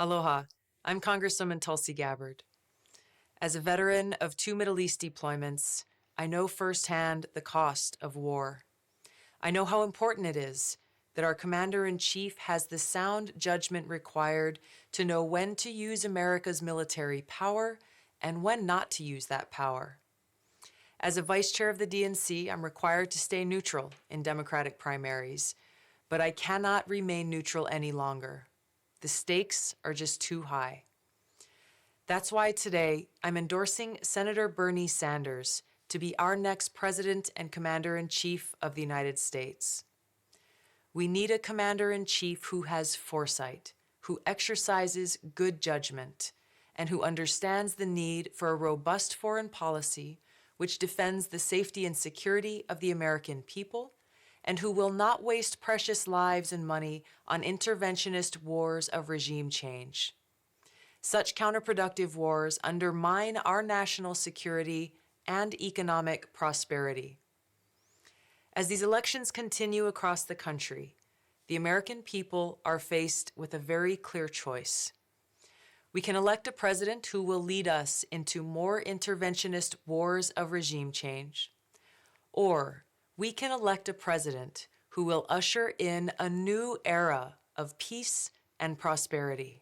Aloha, I'm Congresswoman Tulsi Gabbard. As a veteran of 2 Middle East deployments, I know firsthand the cost of war. I know how important it is that our Commander-in-Chief has the sound judgment required to know when to use America's military power and when not to use that power. As a Vice Chair of the DNC, I'm required to stay neutral in Democratic primaries, but I cannot remain neutral any longer. The stakes are just too high. That's why today I'm endorsing Senator Bernie Sanders to be our next President and Commander-in-Chief of the United States. We need a Commander-in-Chief who has foresight, who exercises good judgment, and who understands the need for a robust foreign policy which defends the safety and security of the American people, and who will not waste precious lives and money on interventionist wars of regime change. Such counterproductive wars undermine our national security and economic prosperity. As these elections continue across the country, the American people are faced with a very clear choice. We can elect a president who will lead us into more interventionist wars of regime change, or we can elect a president who will usher in a new era of peace and prosperity.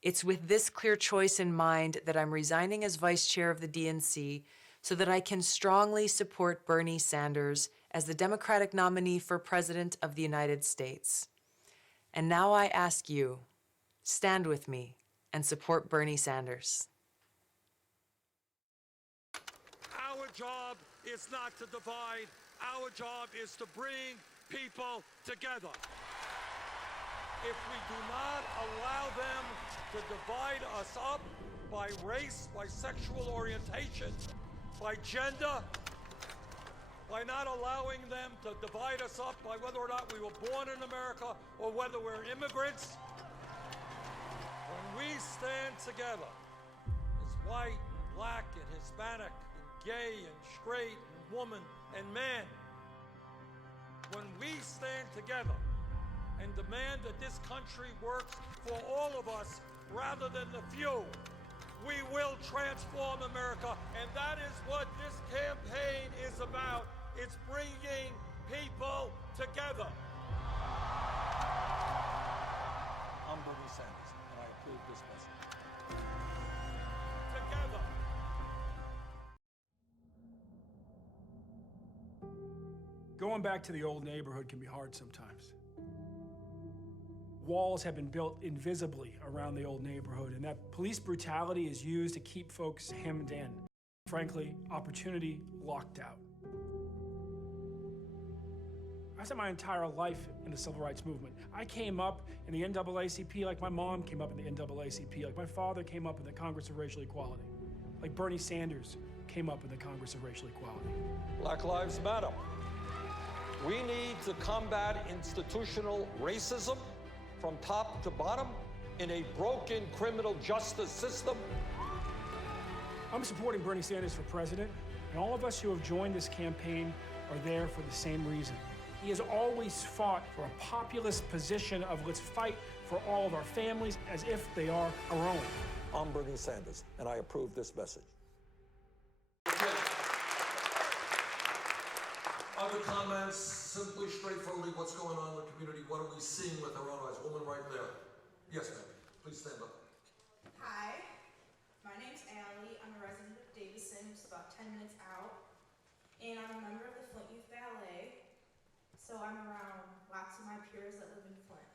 It's with this clear choice in mind that I'm resigning as Vice Chair of the DNC so that I can strongly support Bernie Sanders as the Democratic nominee for President of the United States. And now I ask you, stand with me and support Bernie Sanders. Our job is not to divide. Our job is to bring people together. If we do not allow them to divide us up by race, by sexual orientation, by gender, by not allowing them to divide us up by whether or not we were born in America or whether we're immigrants, when we stand together as white, and black, and Hispanic, and gay, and straight, and woman, and man, when we stand together and demand that this country works for all of us rather than the few, we will transform America, and that is what this campaign is about. It's bringing people together. I'm Bernie Sanders, and I approve this message. Together. Going back to the old neighborhood can be hard sometimes. Walls have been built invisibly around the old neighborhood, and that police brutality is used to keep folks hemmed in. Frankly, opportunity locked out. I spent my entire life in the civil rights movement. I came up in the NAACP like my mom came up in the NAACP, like my father came up in the Congress of Racial Equality, like Bernie Sanders came up in the Congress of Racial Equality. Black Lives Matter. We need to combat institutional racism from top to bottom in a broken criminal justice system. I'm supporting Bernie Sanders for president, and all of us who have joined this campaign are there for the same reason. He has always fought for a populist position of let's fight for all of our families as if they are our own. I'm Bernie Sanders, and I approve this message. Other comments, simply, straightforwardly, what's going on in the community? What are we seeing with our own eyes? Woman right there. Yes, ma'am. Please stand up. Hi, my name's Allie. I'm a resident of Davison, just about 10 minutes out. And I'm a member of the Flint Youth Ballet. So I'm around lots of my peers that live in Flint.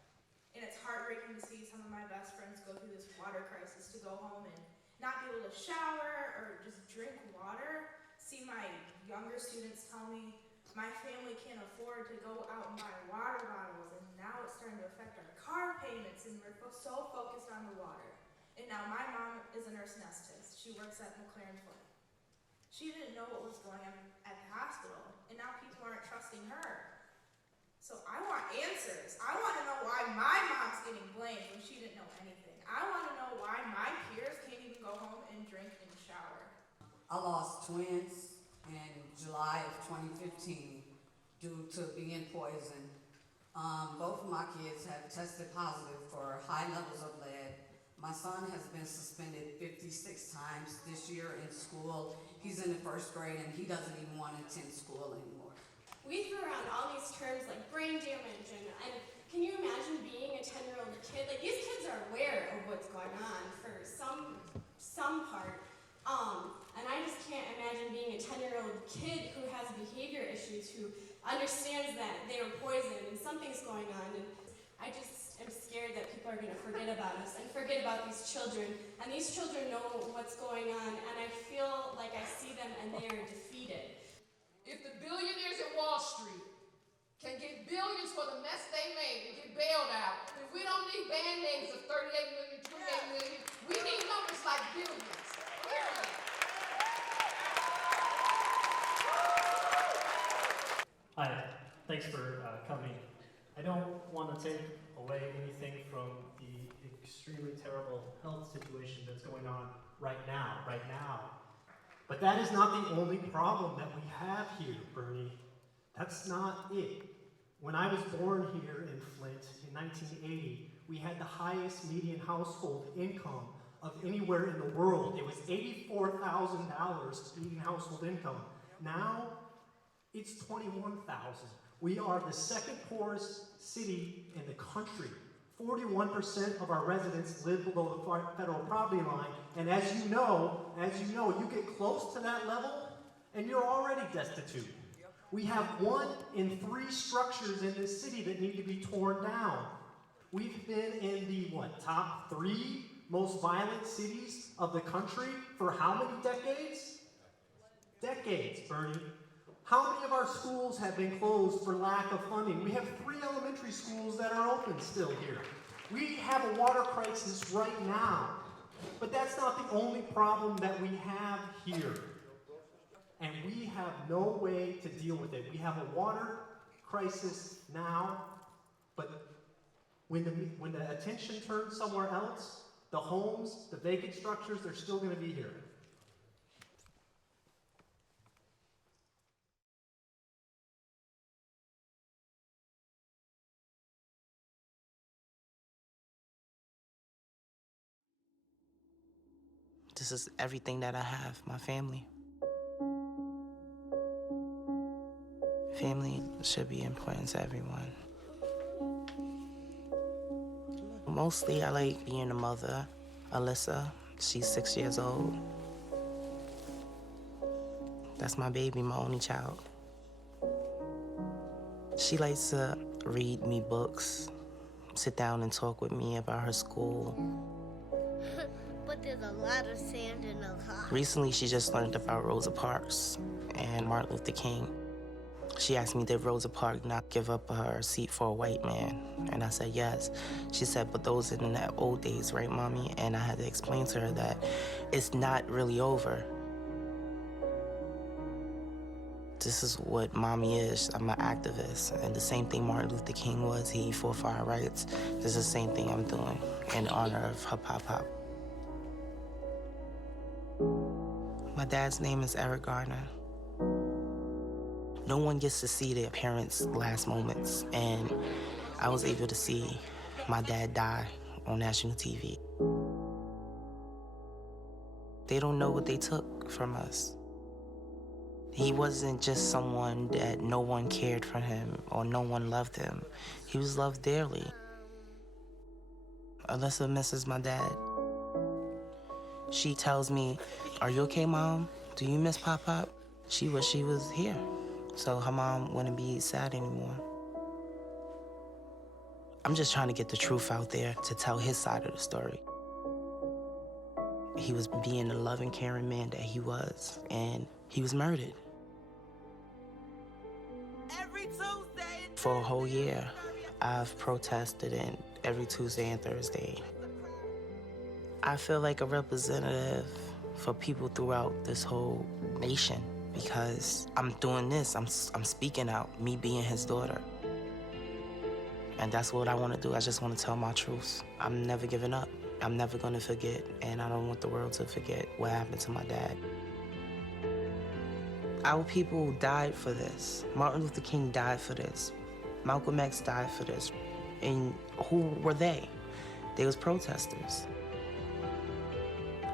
And it's heartbreaking to see some of my best friends go through this water crisis, to go home and not be able to shower or just drink water. See my younger students tell me, my family can't afford to go out and buy water bottles, and now it's starting to affect our car payments, and we're so focused on the water. And now my mom is a nurse anesthetist. She works at McLaren Flint. She didn't know what was going on at the hospital, and now people aren't trusting her. So I want answers. I want to know why my mom's getting blamed when she didn't know anything. I want to know why my peers can't even go home and drink and shower. I lost twins in July of 2015 due to being poisoned Both of my kids have tested positive for high levels of lead. My son has been suspended 56 times this year in school. He's in the first grade and he doesn't even want to attend school anymore. We threw around all these terms like brain damage and can you imagine being a 10-year-old kid? Like these kids are aware of what's going on for some part. And I just can't imagine being a 10-year-old kid who has behavior issues, who understands that they are poisoned and something's going on. And I just am scared that people are going to forget about us and forget about these children. And these children know what's going on, and I feel like I see them and they are defeated. If the billionaires at Wall Street can get billions for the mess they made and get bailed out, then we don't need band-aids of 38 million, 28 million. We need numbers like billions. Period. Hi, thanks for coming. I don't want to take away anything from the extremely terrible health situation that's going on right now. But that is not the only problem that we have here, Bernie. That's not it. When I was born here in Flint in 1980, we had the highest median household income of anywhere in the world. It was $84,000 median household income. Now, it's $21,000. We are the second poorest city in the country. 41% of our residents live below the federal poverty line, and as you know, you get close to that level, and you're already destitute. We have 1 in 3 structures in this city that need to be torn down. We've been in the, top 3 most violent cities of the country for how many decades? Decades, Bernie. How many of our schools have been closed for lack of funding? We have 3 elementary schools that are open still here. We have a water crisis right now, but that's not the only problem that we have here. And we have no way to deal with it. We have a water crisis now, but when the attention turns somewhere else, the homes, the vacant structures, they're still going to be here. This is everything that I have, my family. Family should be important to everyone. Mostly, I like being a mother. Alyssa, she's 6 years old. That's my baby, my only child. She likes to read me books, sit down and talk with me about her school. But there's a lot of sand in the car. Recently, she just learned about Rosa Parks and Martin Luther King. She asked me, did Rosa Parks not give up her seat for a white man? And I said, yes. She said, but those in the old days, right, Mommy? And I had to explain to her that it's not really over. This is what Mommy is. I'm an activist. And the same thing Martin Luther King was. He fought for our rights. This is the same thing I'm doing in honor of her pop-pop. My dad's name is Eric Garner. No one gets to see their parents' last moments, and I was able to see my dad die on national TV. They don't know what they took from us. He wasn't just someone that no one cared for him or no one loved him. He was loved dearly. Alyssa misses my dad. She tells me, are you okay, Mom? Do you miss Pop-Pop? She wish she was here, so her mom wouldn't be sad anymore. I'm just trying to get the truth out there to tell his side of the story. He was being the loving, caring man that he was, and he was murdered. Every Tuesday. For a whole year, I've protested it every Tuesday and Thursday. I feel like a representative for people throughout this whole nation because I'm doing this, I'm speaking out, me being his daughter. And that's what I want to do. I just want to tell my truth. I'm never giving up. I'm never going to forget, and I don't want the world to forget what happened to my dad. Our people died for this. Martin Luther King died for this. Malcolm X died for this. And who were they? They was protesters.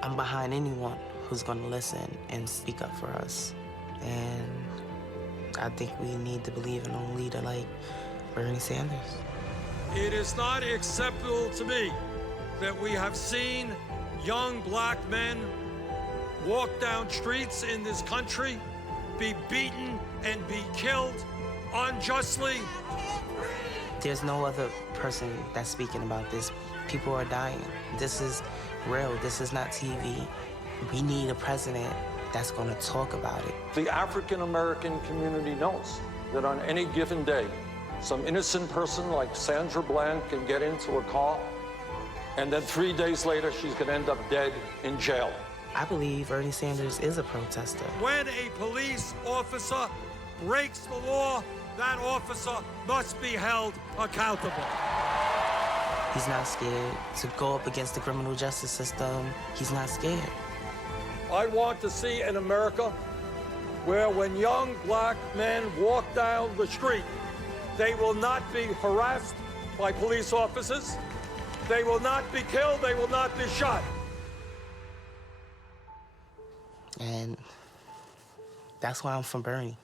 I'm behind anyone who's gonna listen and speak up for us. And I think we need to believe in a leader like Bernie Sanders. It is not acceptable to me that we have seen young black men walk down streets in this country, be beaten and be killed unjustly. There's no other person that's speaking about this. People are dying. This is real. This is not TV. We need a president that's going to talk about it. The African American community knows that on any given day, some innocent person like Sandra Bland can get into a car, and then 3 days later, she's going to end up dead in jail. I believe Bernie Sanders is a protester. When a police officer breaks the law, that officer must be held accountable. He's not scared to go up against the criminal justice system. He's not scared. I want to see an America where when young black men walk down the street, they will not be harassed by police officers. They will not be killed. They will not be shot. And that's why I'm from Bernie.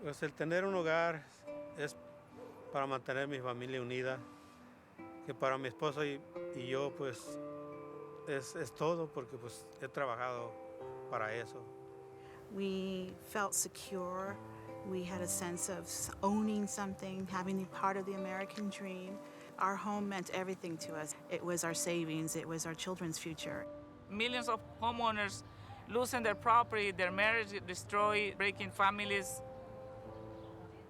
Pues el tener un hogar es para mantener mi familia unida, que para mi esposa y yo pues es todo porque pues he trabajado para eso. We felt secure. We had a sense of owning something, having the part of the American dream. Our home meant everything to us. It was our savings. It was our children's future. Millions of homeowners losing their property, their marriage destroyed, breaking families.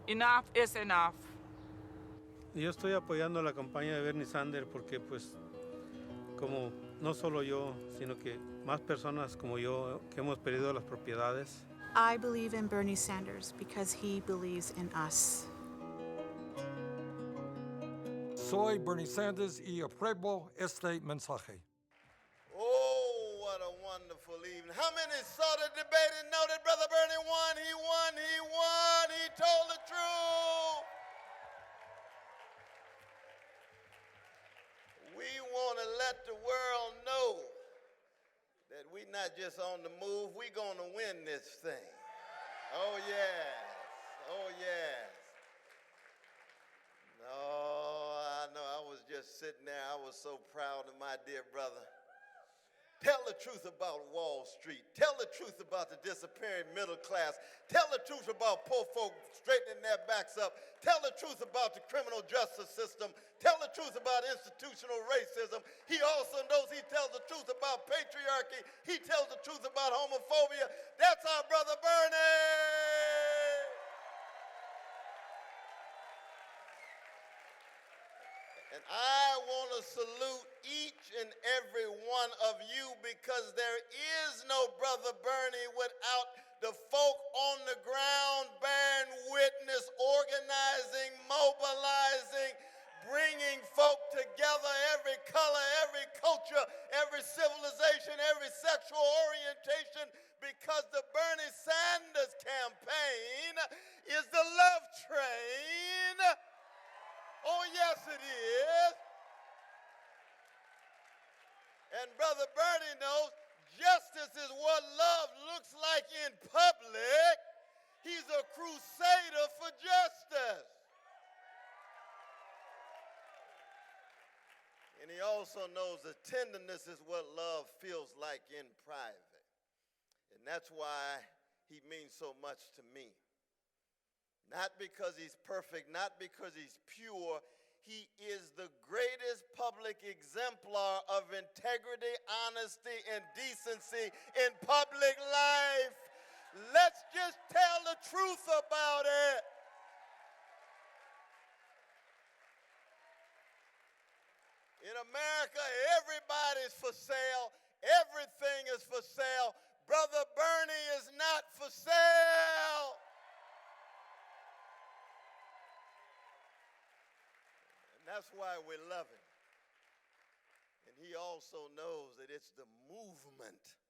Enough is enough. Yo estoy apoyando la campaña de Bernie Sanders porque pues como no solo yo, sino que más personas como yo que hemos perdido las propiedades. I believe in Bernie Sanders because he believes in us. Soy Bernie Sanders y apruebo este mensaje. Oh, what a wonderful evening. How many saw the debate and know that Brother Bernie won? He won, he won, he told the truth. We want to let the world know that we're not just on the move, we're going to win this thing. Oh, yes. Oh, yes. No, I know. I was just sitting there. I was so proud of my dear brother. Tell the truth about Wall Street. Tell the truth about the disappearing middle class. Tell the truth about poor folk straightening their backs up. Tell the truth about the criminal justice system. Tell the truth about institutional racism. He also knows he tells the truth about patriarchy. He tells the truth about homophobia. That's our brother Bernie. And I want to salute each and every one of you because there is no Brother Bernie without the folk on the ground bearing witness, organizing, mobilizing, bringing folk together, every color, every culture, every civilization, every sexual orientation, because the Bernie Sanders campaign is the love train. Oh, yes, it is. And Brother Bernie knows justice is what love looks like in public. He's a crusader for justice. And he also knows that tenderness is what love feels like in private. And that's why he means so much to me. Not because he's perfect, not because he's pure. He is the greatest public exemplar of integrity, honesty, and decency in public life. Let's just tell the truth about it. In America, everybody's for sale. Everything is for sale. Brother Bernie is not for sale. And that's why we love him. And he also knows that it's the movement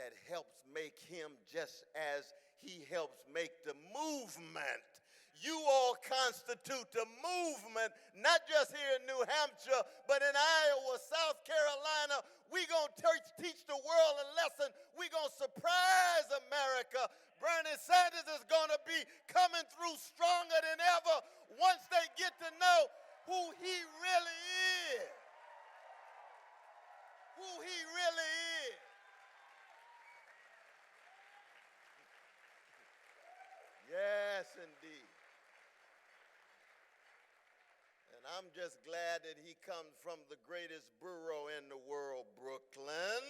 that helps make him just as he helps make the movement. You all constitute the movement, not just here in New Hampshire, but in Iowa, South Carolina. We're going to teach the world a lesson. We're going to surprise America. Bernie Sanders is going to be coming through stronger than ever once they get to know who he really is. Who he really is. Yes, indeed. And I'm just glad that he comes from the greatest borough in the world, Brooklyn.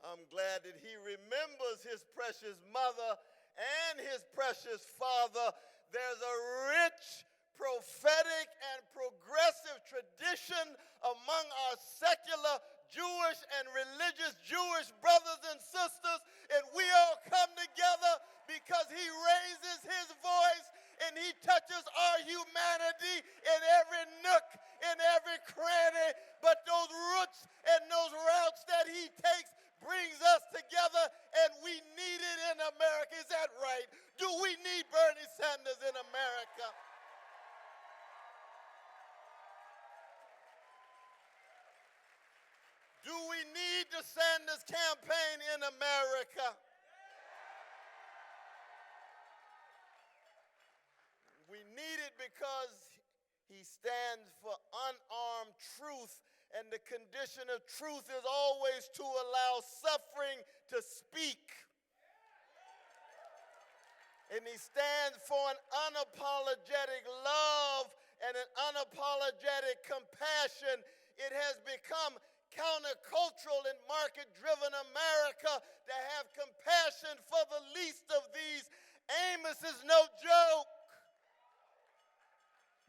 I'm glad that he remembers his precious mother and his precious father. There's a rich, prophetic, and progressive tradition among our secular Jewish and religious Jewish brothers and sisters, and we all come together because he raises his voice and he touches our humanity in every nook, in every cranny. But those roots and those routes that he takes brings us together, and we need it in America. Is that right? Do we need Bernie Sanders in America? Do we need the Sanders campaign in America? We need it because he stands for unarmed truth, and the condition of truth is always to allow suffering to speak. And he stands for an unapologetic love and an unapologetic compassion. It has become countercultural in market-driven America to have compassion for the least of these. Amos is no joke.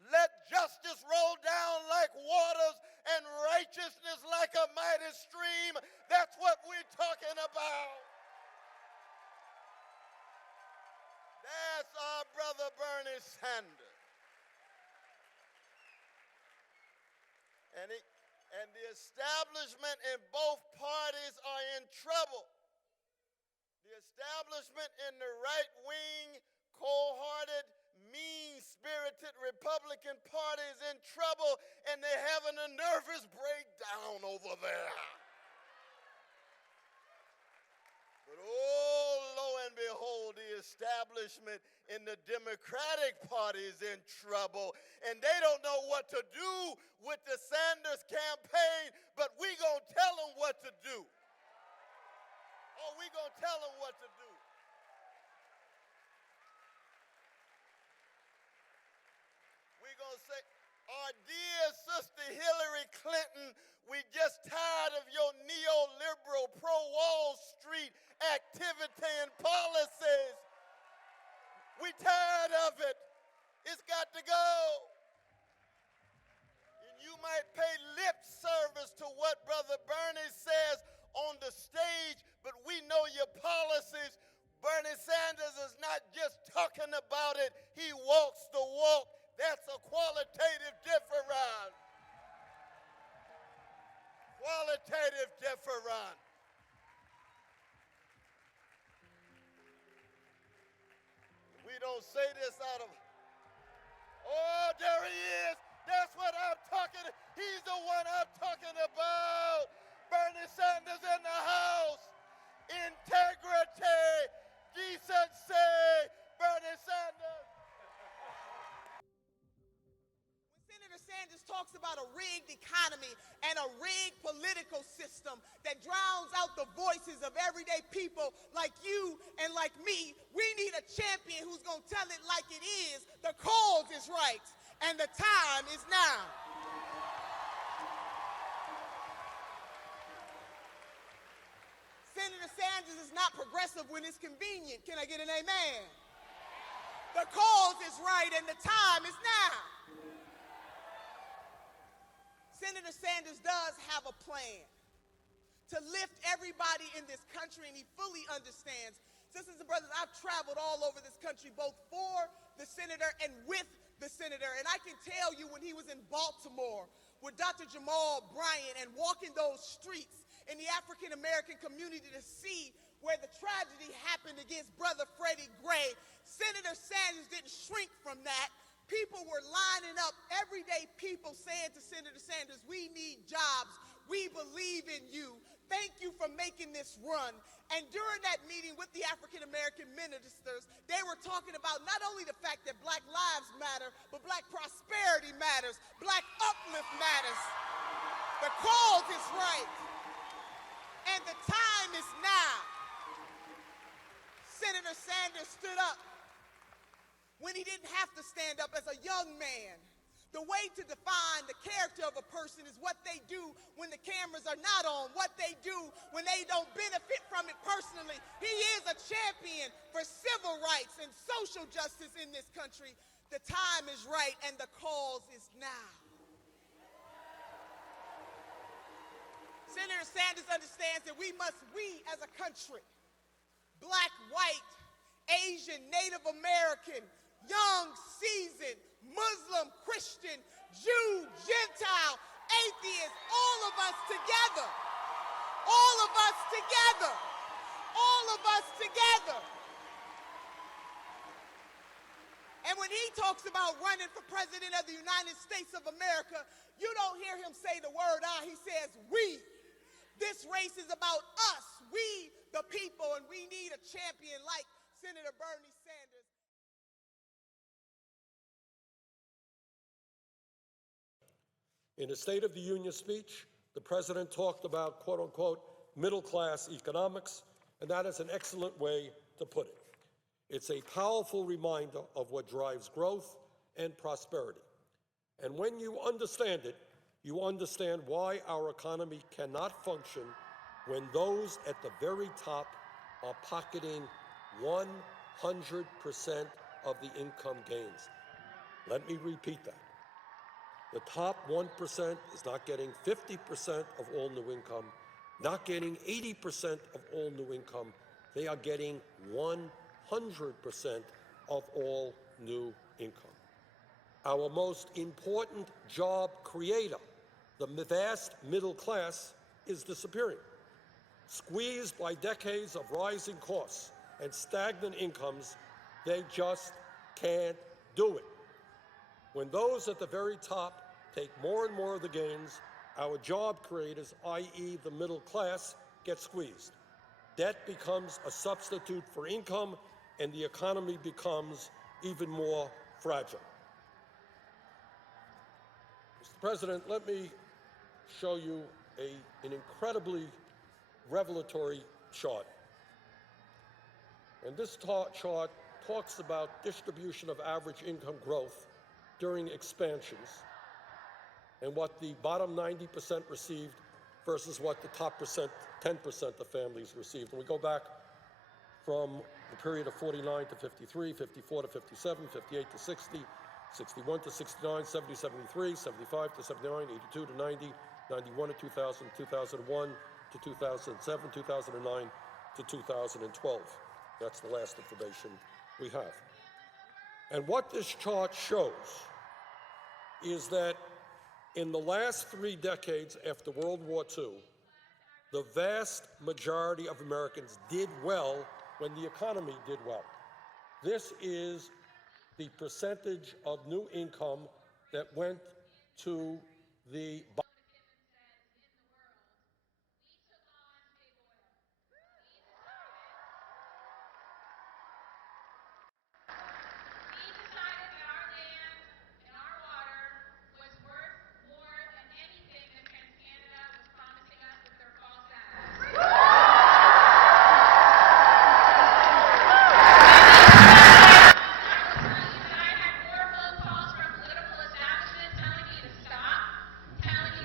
Let justice roll down like waters and righteousness like a mighty stream. That's what we're talking about. That's our brother Bernie Sanders. And the establishment in both parties are in trouble. The establishment in the right-wing, cold-hearted, mean-spirited Republican Party is in trouble, and they're having a nervous breakdown over there. But oh, lo and behold, the establishment in the Democratic Party is in trouble, and they don't know what to do with the Sanders campaign, but we gonna tell them what to do. Oh, we gonna tell them what to do. We gonna say, our dear sister Hillary Clinton, we just tired of your neoliberal pro-Wall Street activity and policies. We tired of it. It's got to go. And you might pay lip service to what Brother Bernie says on the stage, but we know your policies. Bernie Sanders is not just talking about it, he walks the walk. That's a qualitative difference. Qualitative difference. We don't say this out of, oh, there he is. That's what I'm talking, he's the one I'm talking about. Bernie Sanders in the house. Integrity, decency, Bernie Sanders. Senator Sanders talks about a rigged economy and a rigged political system that drowns out the voices of everyday people like you and like me. We need a champion who's going to tell it like it is. The cause is right, and the time is now. Senator Sanders is not progressive when it's convenient. Can I get an amen? The cause is right, and the time is now. Senator Sanders does have a plan to lift everybody in this country, and he fully understands. Sisters and brothers, I've traveled all over this country, both for the senator and with the senator, and I can tell you when he was in Baltimore with Dr. Jamal Bryant and walking those streets in the African-American community to see where the tragedy happened against Brother Freddie Gray, Senator Sanders didn't shrink from that. People were lining up, everyday people saying to Senator Sanders, we need jobs, we believe in you, thank you for making this run. And during that meeting with the African-American ministers, they were talking about not only the fact that black lives matter, but black prosperity matters, black uplift matters. The cause is right, and the time is now. Senator Sanders stood up when he didn't have to stand up as a young man. The way to define the character of a person is what they do when the cameras are not on, what they do when they don't benefit from it personally. He is a champion for civil rights and social justice in this country. The time is right and the cause is now. Senator Sanders understands that we as a country, black, white, Asian, Native American, young, seasoned, Muslim, Christian, Jew, Gentile, atheist, all of us together, all of us together, all of us together. And when he talks about running for president of the United States of America, you don't hear him say the word I, he says we. This race is about us, we the people, and we need a champion like Senator Bernie Sanders. In his State of the Union speech, the president talked about, quote unquote, middle-class economics, and that is an excellent way to put it. It's a powerful reminder of what drives growth and prosperity. And when you understand it, you understand why our economy cannot function when those at the very top are pocketing 100% of the income gains. Let me repeat that. The top 1% is not getting 50% of all new income, not getting 80% of all new income. They are getting 100% of all new income. Our most important job creator, the vast middle class, is disappearing. Squeezed by decades of rising costs and stagnant incomes, they just can't do it. When those at the very top take more and more of the gains, our job creators, i.e. the middle class, get squeezed. Debt becomes a substitute for income, and the economy becomes even more fragile. Mr. President, let me show you an incredibly revelatory chart. And this chart talks about distribution of average income growth during expansions and what the bottom 90% received versus what the top 10% of families received. And we go back from the period of 49 to 53, 54 to 57, 58 to 60, 61 to 69, 70 to 73, 75 to 79, 82 to 90, 91 to 2000, 2001 to 2007, 2009 to 2012. That's the last information we have. And what this chart shows is that in the last 3 decades after World War II, the vast majority of Americans did well when the economy did well. This is the percentage of new income that went to the telling me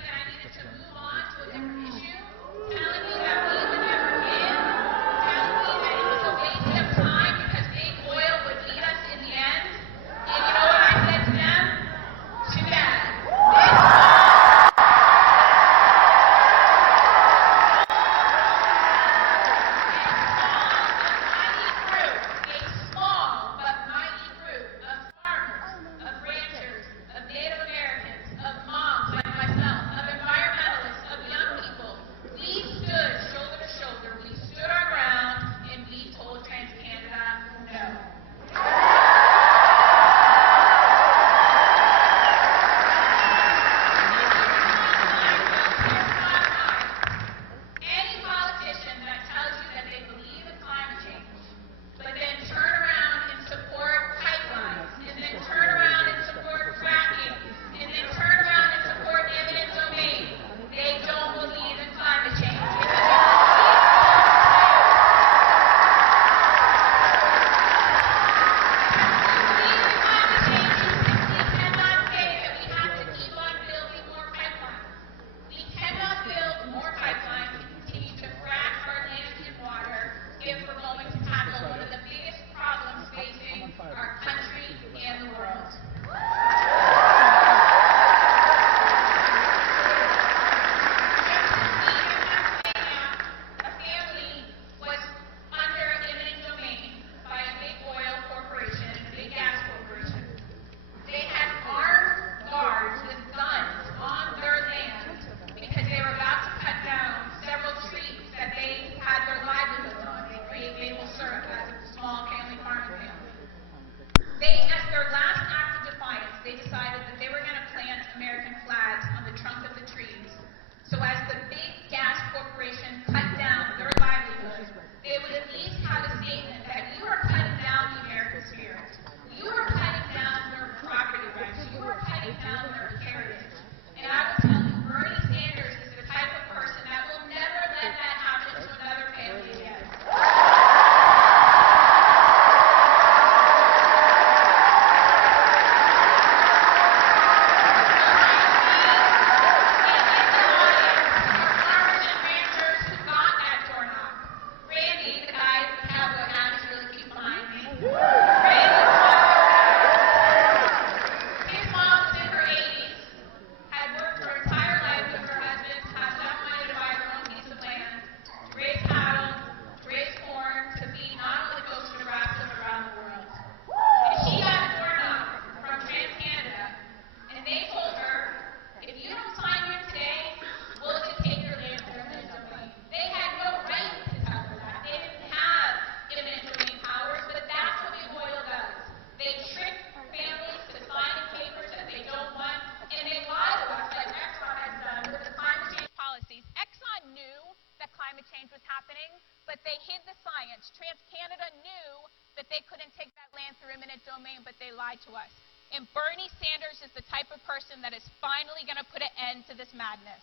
that they couldn't take that land through eminent domain, but they lied to us. And Bernie Sanders is the type of person that is finally going to put an end to this madness.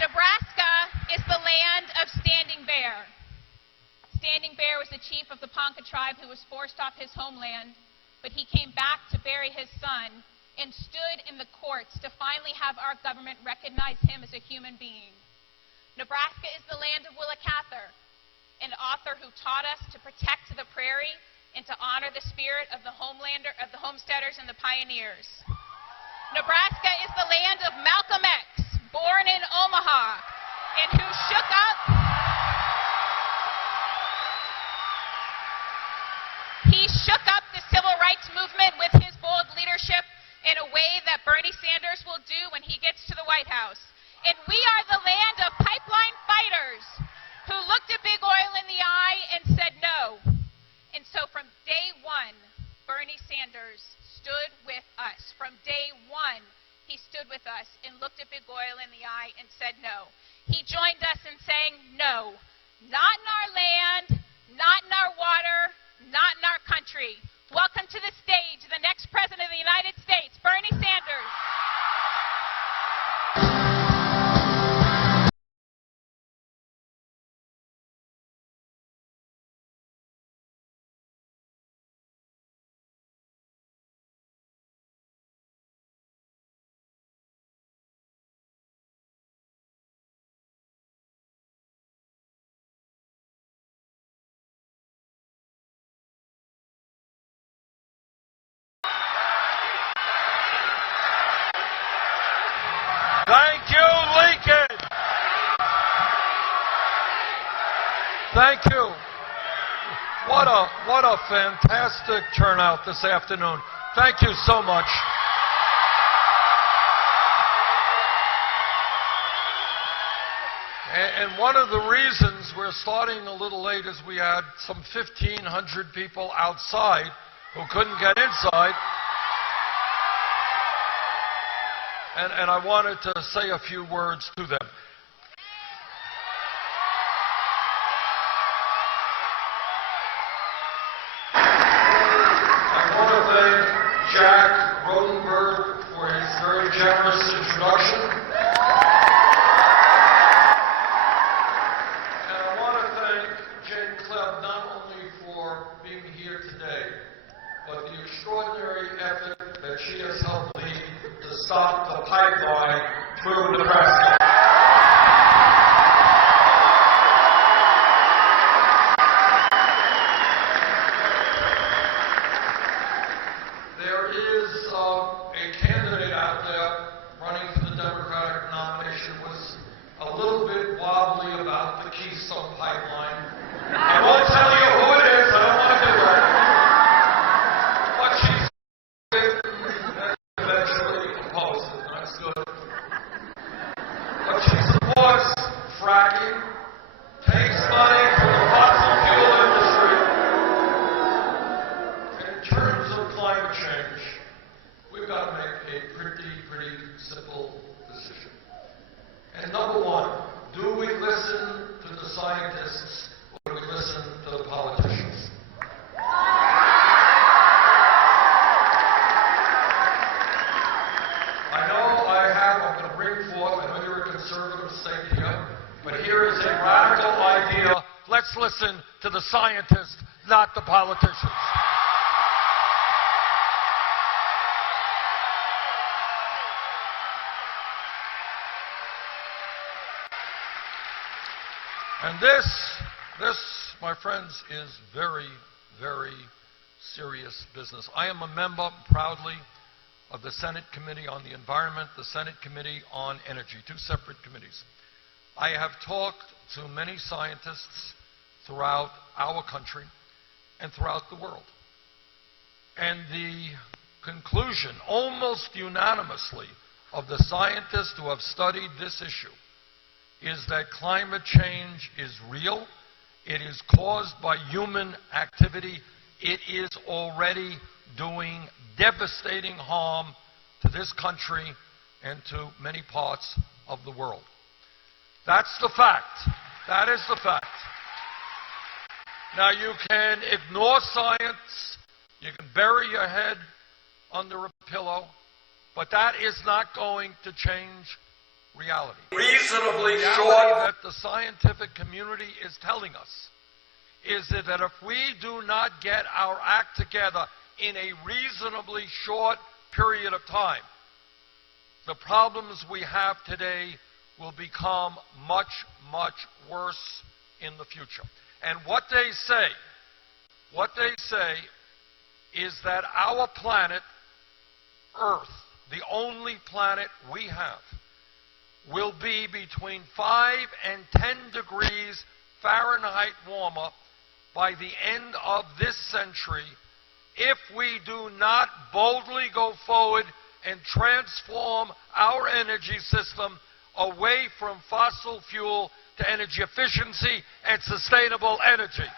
Nebraska is the land of Standing Bear. Standing Bear was the chief of the Ponca tribe who was forced off his homeland, but he came back to bury his son and stood in the courts to finally have our government recognize him as a human being. Nebraska is the land of Willa Cather, an author who taught us to protect the prairie and to honor the spirit of the homesteaders and the pioneers. Nebraska is the land of Malcolm X, born in Omaha, and who shook up the civil rights movement with his bold leadership in a way that Bernie Sanders will do when he gets to the White House. And we are the land of pipeline fighters who looked at big oil in the eye and said no. And so from day one, Bernie Sanders stood with us. From day one, he stood with us and looked at big oil in the eye and said no. He joined us in saying no, not in our land, not in our water, not in our country. Welcome to the stage, the next President of the United States, Bernie Sanders. Thank you, Lincoln. Thank you. What a fantastic turnout this afternoon. Thank you so much. And one of the reasons we're starting a little late is we had some 1,500 people outside who couldn't get inside. And I wanted to say a few words to them. I want to thank Jack Rodenberg for his very generous introduction. And I want to thank Jane Klebb not only for being here today, but the extraordinary effort that she has helped lead to stop the pipeline through Nebraska. There is a candidate out there running for the Democratic nomination who was a little bit wobbly about the Keystone Pipeline. I won't tell you who it is, I don't want to do that. But she's eventually opposed it, that's good. But she supports fracking, takes money from the fossil fuel industry. And in terms of climate change, we've got to make a pretty simple decision. And number one, do we listen to the scientists or do we listen to the politicians? I'm going to bring forth, I know you're a conservative state here, but here is a radical idea. Let's listen to the scientists, not the politicians. And this, my friends, is very serious business. I am a member, proudly, of the Senate Committee on the Environment, the Senate Committee on Energy, two separate committees. I have talked to many scientists throughout our country and throughout the world. And the conclusion, almost unanimously, of the scientists who have studied this issue is that climate change is real. It is caused by human activity. It is already doing devastating harm to this country and to many parts of the world. That's the fact. That is the fact. Now, you can ignore science, you can bury your head under a pillow, but that is not going to change reality. Reasonably The short. reality that the scientific community is telling us is that if we do not get our act together in a reasonably short period of time, the problems we have today will become much, much worse in the future. And what they say is that our planet, Earth, the only planet we have, will be between 5 and 10 degrees Fahrenheit warmer by the end of this century if we do not boldly go forward and transform our energy system away from fossil fuel to energy efficiency and sustainable energy.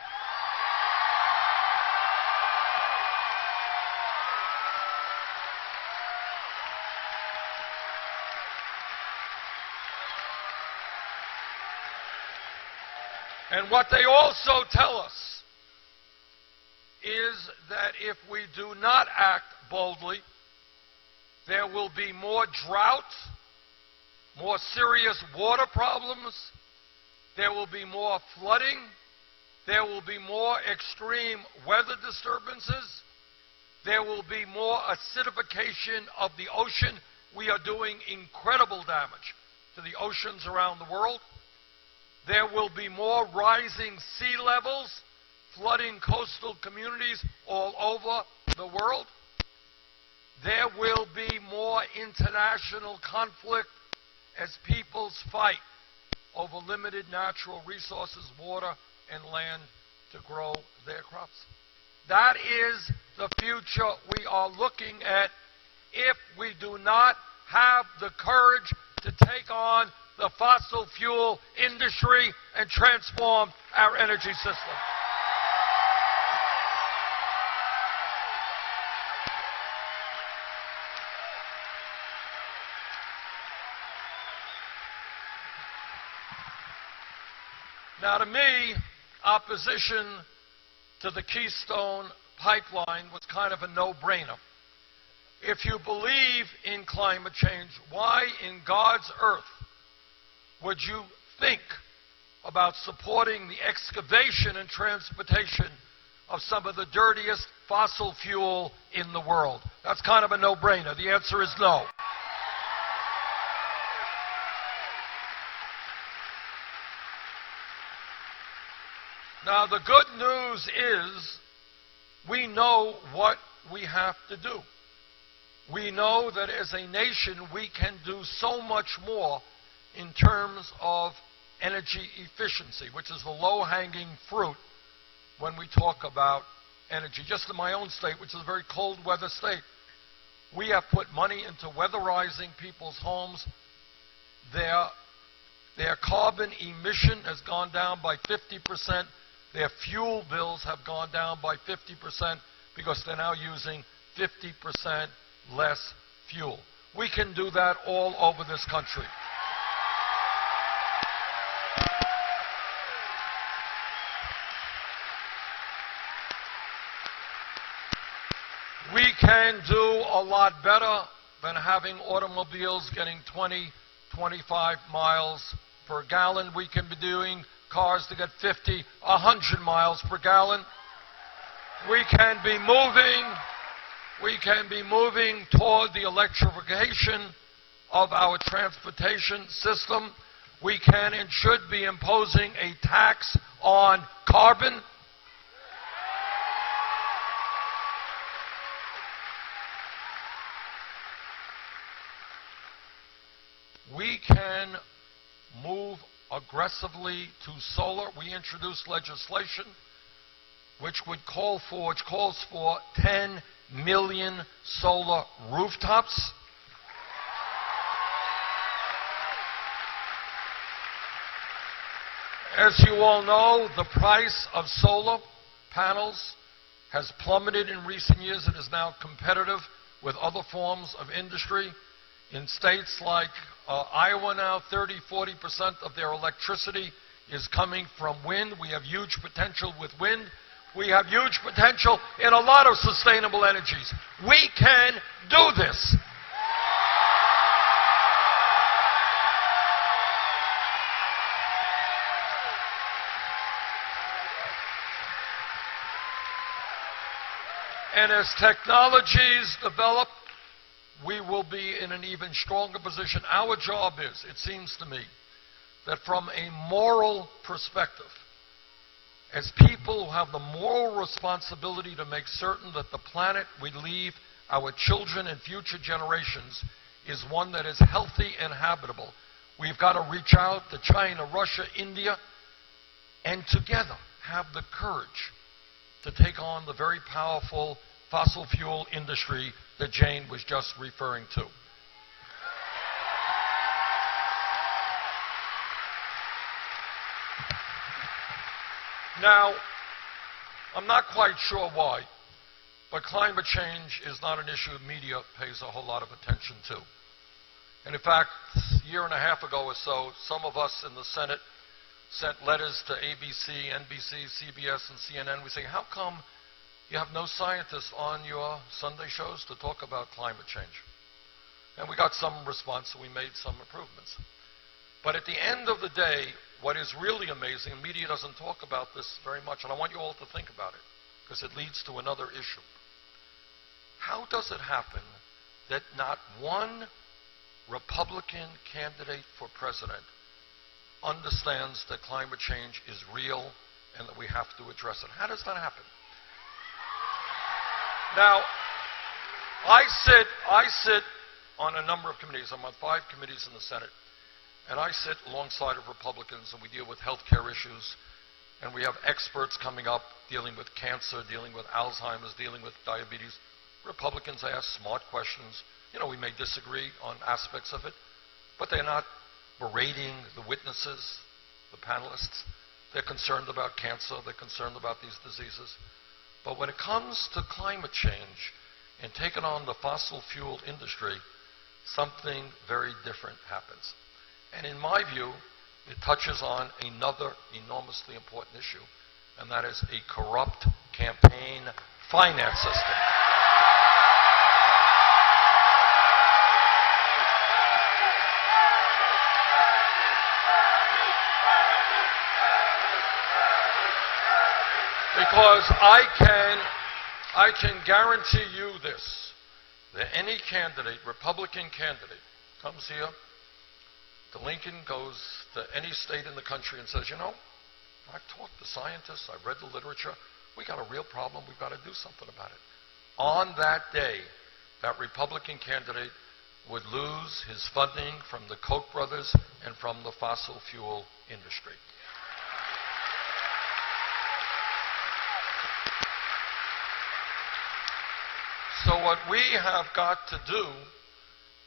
And what they also tell us is that if we do not act boldly, there will be more drought, more serious water problems, there will be more flooding, there will be more extreme weather disturbances, there will be more acidification of the ocean. We are doing incredible damage to the oceans around the world. There will be more rising sea levels, flooding coastal communities all over the world. There will be more international conflict as peoples fight over limited natural resources, water and land, to grow their crops. That is the future we are looking at if we do not have the courage to take on the fossil fuel industry and transform our energy system. Now, to me, opposition to the Keystone Pipeline was kind of a no-brainer. If you believe in climate change, why in God's earth would you think about supporting the excavation and transportation of some of the dirtiest fossil fuel in the world? That's kind of a no-brainer. The answer is no. Now, the good news is we know what we have to do. We know that as a nation we can do so much more in terms of energy efficiency, which is the low-hanging fruit when we talk about energy. Just in my own state, which is a very cold weather state, we have put money into weatherizing people's homes. Their carbon emission has gone down by 50%. Their fuel bills have gone down by 50% because they're now using 50% less fuel. We can do that all over this country. We can do a lot better than having automobiles getting 20, 25 miles per gallon. We can be doing cars to get 50, 100 miles per gallon. We can be moving toward the electrification of our transportation system. We can and should be imposing a tax on carbon. We can move aggressively to solar. We introduced legislation which calls for 10 million solar rooftops. As you all know, the price of solar panels has plummeted in recent years. It is now competitive with other forms of industry. In states like Iowa now, 30–40% of their electricity is coming from wind. We have huge potential with wind. We have huge potential in a lot of sustainable energies. We can do this. And as technologies develop, we will be in an even stronger position. Our job is, it seems to me, that from a moral perspective, as people who have the moral responsibility to make certain that the planet we leave our children and future generations is one that is healthy and habitable, we've got to reach out to China, Russia, India, and together have the courage to take on the very powerful fossil fuel industry that Jane was just referring to. Now, I'm not quite sure why, but climate change is not an issue the media pays a whole lot of attention to. And in fact, a year and a half ago or so, some of us in the Senate sent letters to ABC, NBC, CBS, and CNN. We say, how come you have no scientists on your Sunday shows to talk about climate change? And we got some response, and we made some improvements. But at the end of the day, what is really amazing, and media doesn't talk about this very much, and I want you all to think about it, because it leads to another issue. How does it happen that not one Republican candidate for president understands that climate change is real and that we have to address it? How does that happen? Now, I sit on a number of committees. I'm on 5 committees in the Senate, and I sit alongside of Republicans, and we deal with health care issues, and we have experts coming up dealing with cancer, dealing with Alzheimer's, dealing with diabetes. Republicans ask smart questions. You know, we may disagree on aspects of it, but they're not berating the witnesses, the panelists. They're concerned about cancer. They're concerned about these diseases. But when it comes to climate change and taking on the fossil fuel industry, something very different happens. And in my view, it touches on another enormously important issue, and that is a corrupt campaign finance system. Because I can guarantee you this, that any candidate, Republican candidate, comes here to Lincoln, goes to any state in the country and says, you know, I've talked to scientists, I've read the literature, we got a real problem, we've got to do something about it. On that day, that Republican candidate would lose his funding from the Koch brothers and from the fossil fuel industry. So what we have got to do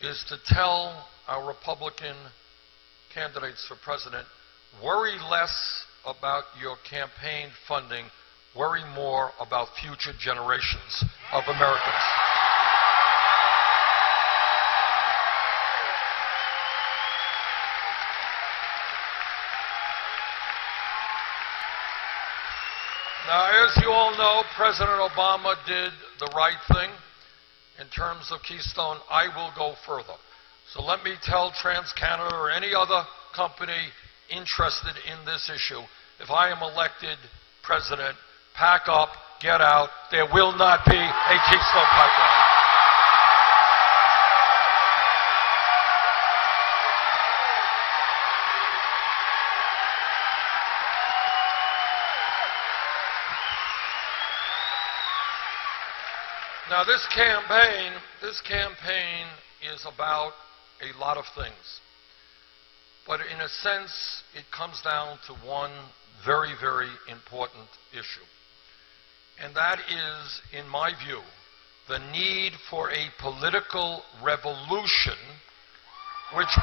is to tell our Republican candidates for president, worry less about your campaign funding, worry more about future generations of Americans. Now, as you all know, President Obama did the right thing. In terms of Keystone, I will go further. So let me tell TransCanada or any other company interested in this issue, if I am elected president, pack up, get out. There will not be a Keystone Pipeline. Now, this campaign is about a lot of things. But in a sense, it comes down to one very, very important issue. And that is, in my view, the need for a political revolution which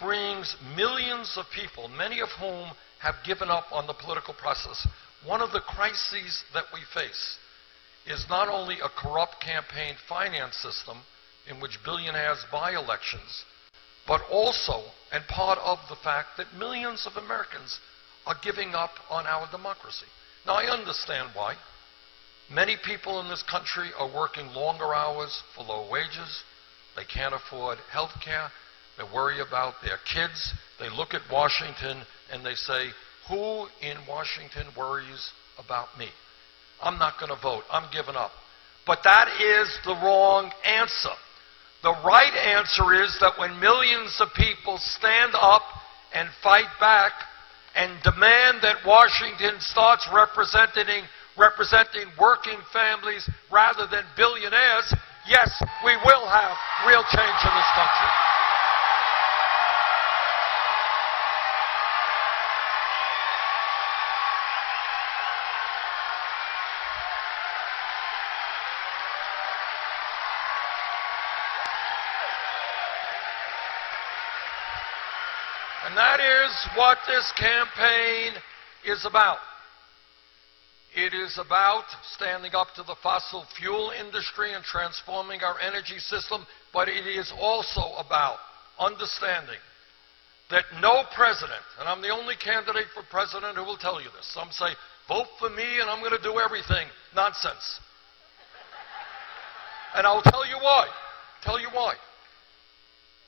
brings millions of people, many of whom have given up on the political process. One of the crises that we face is not only a corrupt campaign finance system in which billionaires buy elections, but also, and part of the fact that millions of Americans are giving up on our democracy. Now, I understand why. Many people in this country are working longer hours for low wages. They can't afford health care. They worry about their kids. They look at Washington and they say, who in Washington worries about me? I'm not going to vote. I'm giving up. But that is the wrong answer. The right answer is that when millions of people stand up and fight back and demand that Washington starts representing working families rather than billionaires, yes, we will have real change in this country. And that is what this campaign is about. It is about standing up to the fossil fuel industry and transforming our energy system, but it is also about understanding that no president, and I'm the only candidate for president who will tell you this. Some say, vote for me and I'm going to do everything. Nonsense. And I'll tell you why.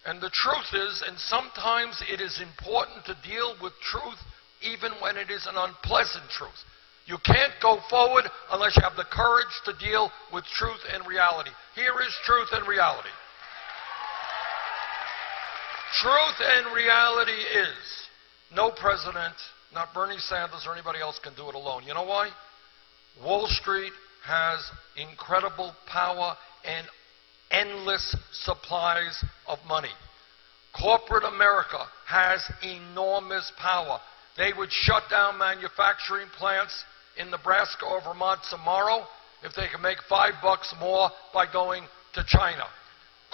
And the truth is, and sometimes it is important to deal with truth even when it is an unpleasant truth. You can't go forward unless you have the courage to deal with truth and reality. Here is truth and reality. Truth and reality is no president, not Bernie Sanders or anybody else, can do it alone. You know why? Wall Street has incredible power and endless supplies of money. Corporate America has enormous power. They would shut down manufacturing plants in Nebraska or Vermont tomorrow if they can make $5 more by going to China.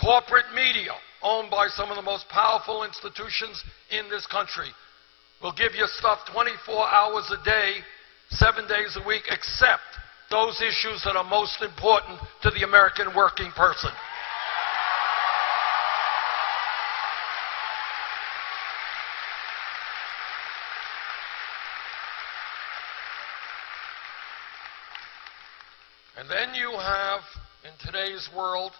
Corporate media, owned by some of the most powerful institutions in this country, will give you stuff 24 hours a day, 7 days a week, except those issues that are most important to the American working person. And then you have, in today's world,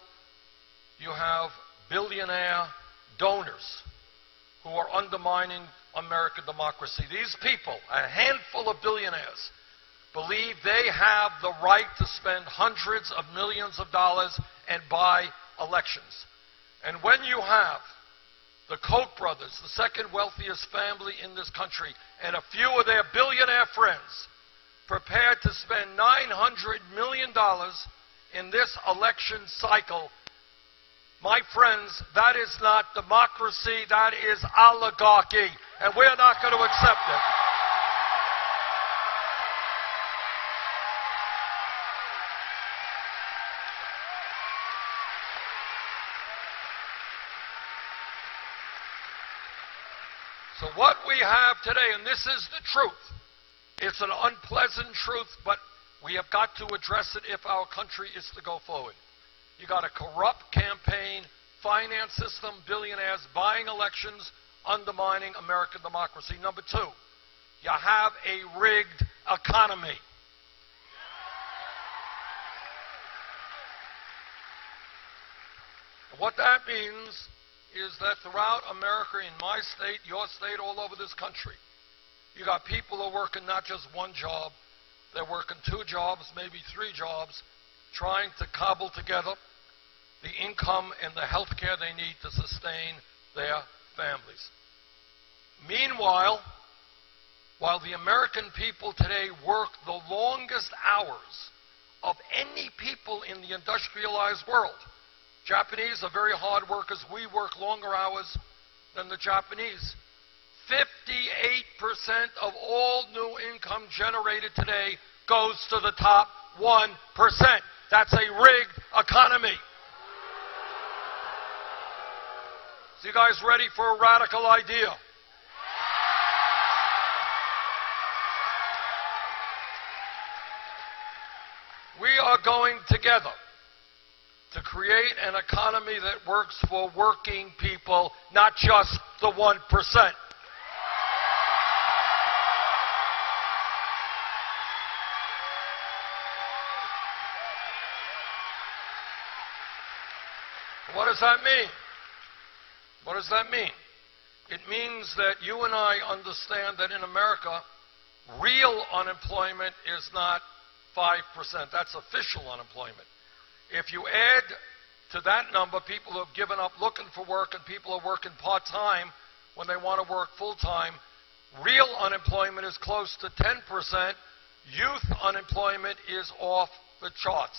you have billionaire donors who are undermining American democracy. These people, a handful of billionaires, believe they have the right to spend hundreds of millions of dollars and buy elections. And when you have the Koch brothers, the second wealthiest family in this country, and a few of their billionaire friends prepared to spend $900 million in this election cycle, my friends, that is not democracy, that is oligarchy, and we're not going to accept it. So what we have today, and this is the truth, it's an unpleasant truth, but we have got to address it if our country is to go forward. You got a corrupt campaign finance system, billionaires buying elections, undermining American democracy. Number two, you have a rigged economy. What that means is that throughout America, in my state, your state, all over this country, you got people who are working not just one job, they're working 2 jobs, maybe 3 jobs, trying to cobble together the income and the health care they need to sustain their families. Meanwhile, while the American people today work the longest hours of any people in the industrialized world, Japanese are very hard workers. We work longer hours than the Japanese. 58% of all new income generated today goes to the top 1%. That's a rigged economy. So you guys ready for a radical idea? We are are going together to create an economy that works for working people, not just the 1%. What does that mean? What does that mean? It means that you and I understand that in America, real unemployment is not 5%. That's official unemployment. If you add to that number people who have given up looking for work and people who are working part-time when they want to work full-time, real unemployment is close to 10%. Youth unemployment is off the charts.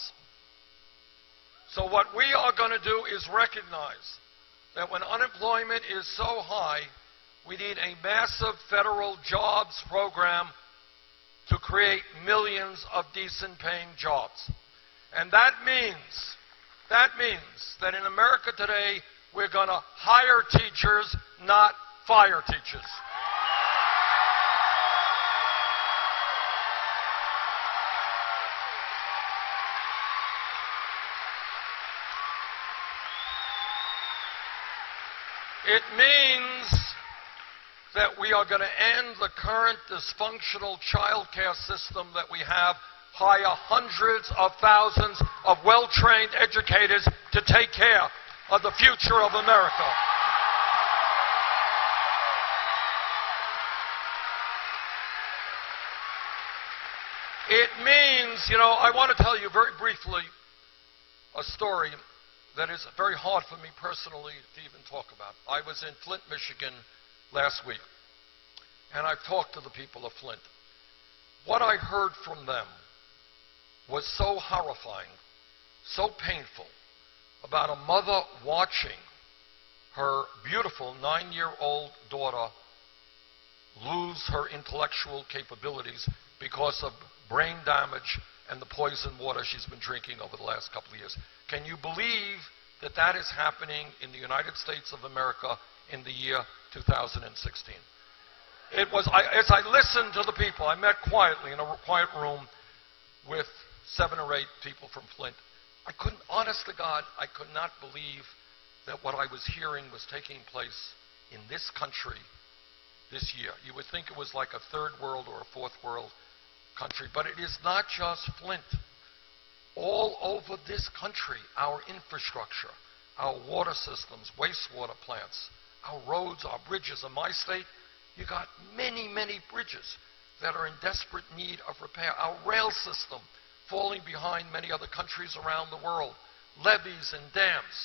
So what we are going to do is recognize that when unemployment is so high, we need a massive federal jobs program to create millions of decent-paying jobs. And that means that in America today, we're going to hire teachers, not fire teachers. It means that we are going to end the current dysfunctional child care system that we have, hire hundreds of thousands of well-trained educators to take care of the future of America. It means, I want to tell you very briefly a story that is very hard for me personally to even talk about. I was in Flint, Michigan last week, and I've talked to the people of Flint. What I heard from them was so horrifying, so painful, about a mother watching her beautiful 9-year-old daughter lose her intellectual capabilities because of brain damage and the poison water she's been drinking over the last couple of years. Can you believe that that is happening in the United States of America in the year 2016? It was, as I listened to the people, I met quietly in a quiet room with 7 or 8 people from Flint. Honest to God, I could not believe that what I was hearing was taking place in this country this year. You would think it was like a third world or a fourth world country, but it is not just Flint. All over this country, our infrastructure, our water systems, wastewater plants, our roads, our bridges. In my state, you got many, many bridges that are in desperate need of repair. Our rail system falling behind many other countries around the world, levees and dams.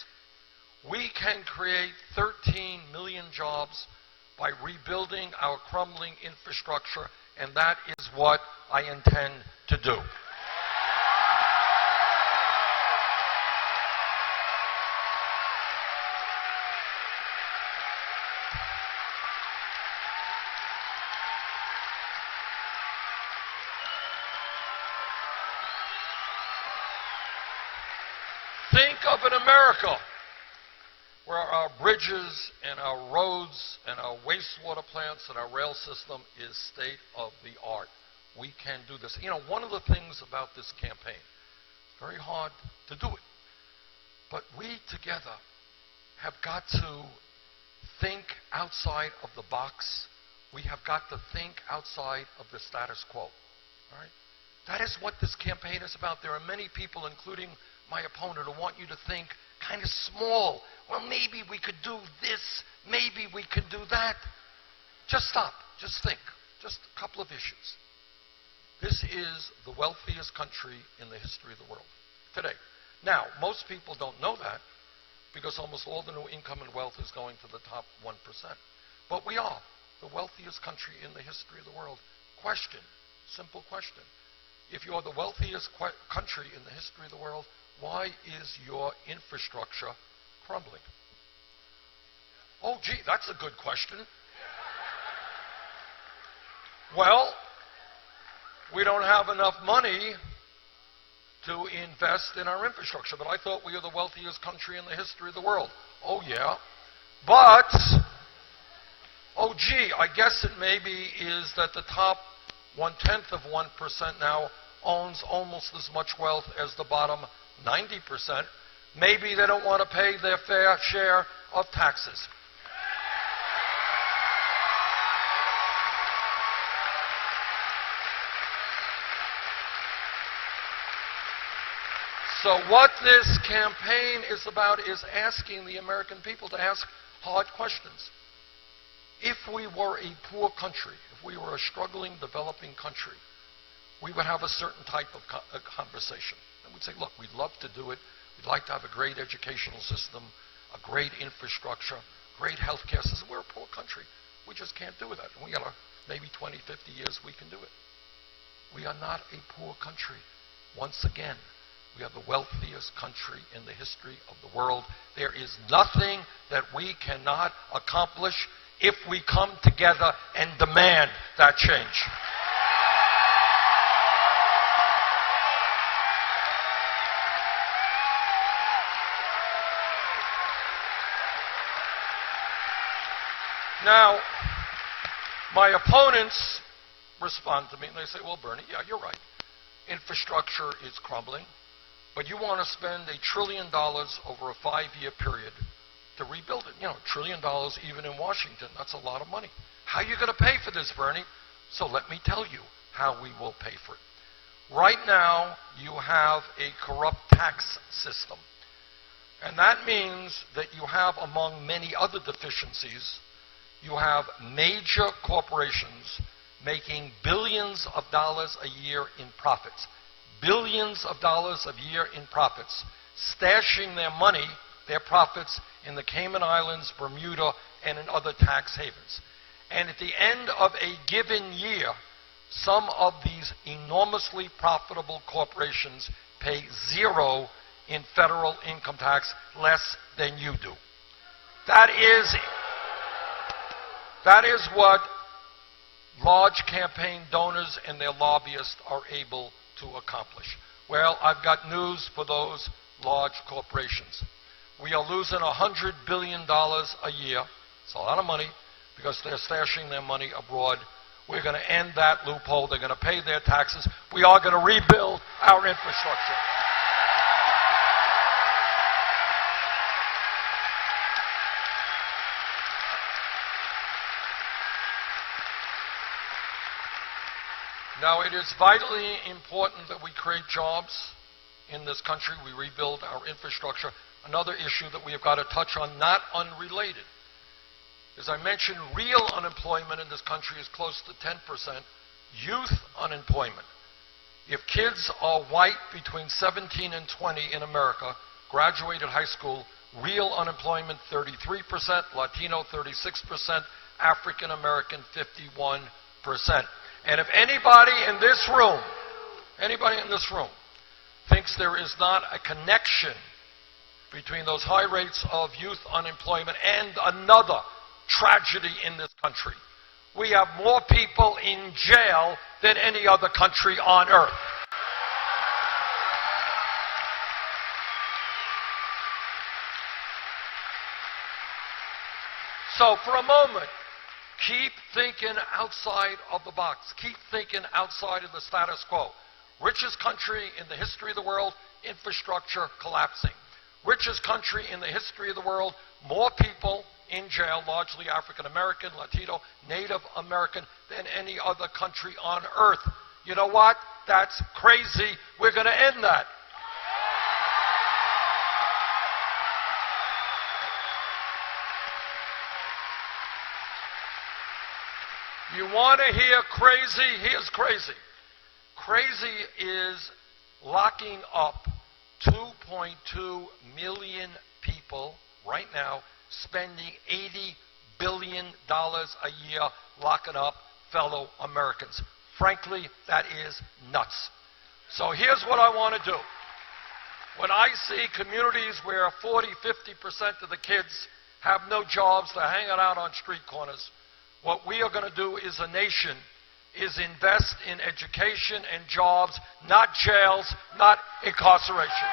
We can create 13 million jobs by rebuilding our crumbling infrastructure, and that is what I intend to do. Think of an America where our bridges and our roads and our wastewater plants and our rail system is state-of-the-art. We can do this. One of the things about this campaign, it's very hard to do it, but we together have got to think outside of the box. We have got to think outside of the status quo. All right? That is what this campaign is about. There are many people, including my opponent, who want you to think kind of small. Well, maybe we could do this. Maybe we could do that. Just stop. Just think. Just a couple of issues. This is the wealthiest country in the history of the world today. Now, most people don't know that because almost all the new income and wealth is going to the top 1%. But we are the wealthiest country in the history of the world. Question, simple question. If you're the wealthiest country in the history of the world, why is your infrastructure crumbling? Oh, gee, that's a good question. Well, we don't have enough money to invest in our infrastructure, but I thought we were the wealthiest country in the history of the world. Oh, yeah. But, oh, gee, I guess it maybe is that the top 1/10 of 1% now owns almost as much wealth as the bottom 90%. Maybe they don't want to pay their fair share of taxes. So what this campaign is about is asking the American people to ask hard questions. If we were a poor country, if we were a struggling, developing country, we would have a certain type of conversation. And we'd say, look, we'd love to do it. We'd like to have a great educational system, a great infrastructure, great healthcare system. We're a poor country. We just can't do that. And we got maybe 20, 50 years we can do it. We are not a poor country. Once again, we are the wealthiest country in the history of the world. There is nothing that we cannot accomplish if we come together and demand that change. Now, my opponents respond to me and they say, well, Bernie, yeah, you're right. Infrastructure is crumbling. But you want to spend $1 trillion over a 5-year period to rebuild it. You know, $1 trillion even in Washington, that's a lot of money. How are you going to pay for this, Bernie? So let me tell you how we will pay for it. Right now, you have a corrupt tax system. And that means that you have, among many other deficiencies, you have major corporations making billions of dollars a year in profits. Billions of dollars a year in profits, stashing their money, their profits, in the Cayman Islands, Bermuda, and in other tax havens. And at the end of a given year, some of these enormously profitable corporations pay zero in federal income tax, less than you do. That is what large campaign donors and their lobbyists are able to accomplish. Well, I've got news for those large corporations. We are losing $100 billion a year. It's a lot of money because they're stashing their money abroad. We're going to end that loophole. They're going to pay their taxes. We are going to rebuild our infrastructure. Now, it is vitally important that we create jobs in this country. We rebuild our infrastructure. Another issue that we have got to touch on, not unrelated. As I mentioned, real unemployment in this country is close to 10%. Youth unemployment. If kids are white between 17 and 20 in America, graduated high school, real unemployment 33%, Latino 36%, African American 51%. And if anybody in this room thinks there is not a connection between those high rates of youth unemployment and another tragedy in this country, we have more people in jail than any other country on earth. So for a moment, keep thinking outside of the box. Keep thinking outside of the status quo. Richest country in the history of the world, infrastructure collapsing. Richest country in the history of the world, more people in jail, largely African American, Latino, Native American, than any other country on earth. You know what? That's crazy. We're going to end that. You want to hear crazy? Here's crazy. Crazy is locking up 2.2 million people right now, spending $80 billion a year locking up fellow Americans. Frankly, that is nuts. So here's what I want to do. When I see communities where 40, 50% of the kids have no jobs, they're hanging out on street corners, what we are going to do as a nation is invest in education and jobs, not jails, not incarceration.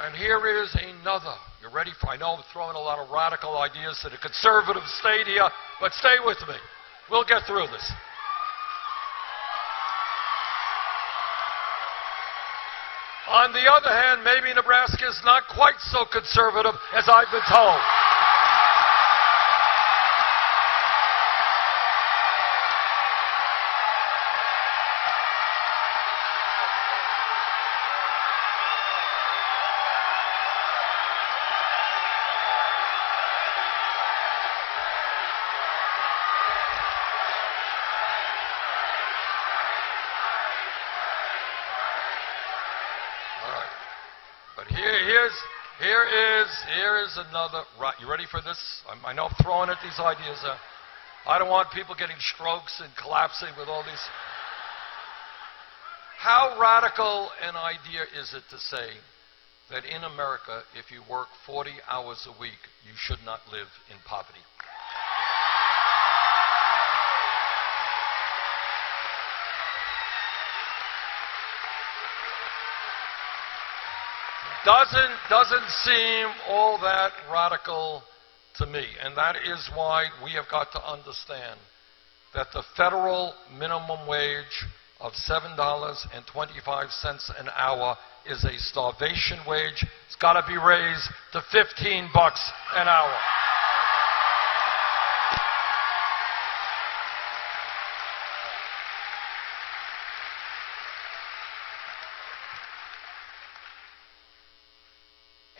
And here is another. You ready for, I know I'm throwing a lot of radical ideas to the conservative state here, but stay with me. We'll get through this. On the other hand, maybe Nebraska is not quite so conservative as I've been told. Here is another. Right, you ready for this? I know I'm throwing at these ideas. I don't want people getting strokes and collapsing with all these. How radical an idea is it to say that in America, if you work 40 hours a week, you should not live in poverty? Doesn't seem all that radical to me, and that is why we have got to understand that the federal minimum wage of $7.25 an hour is a starvation wage. It's got to be raised to $15 an hour.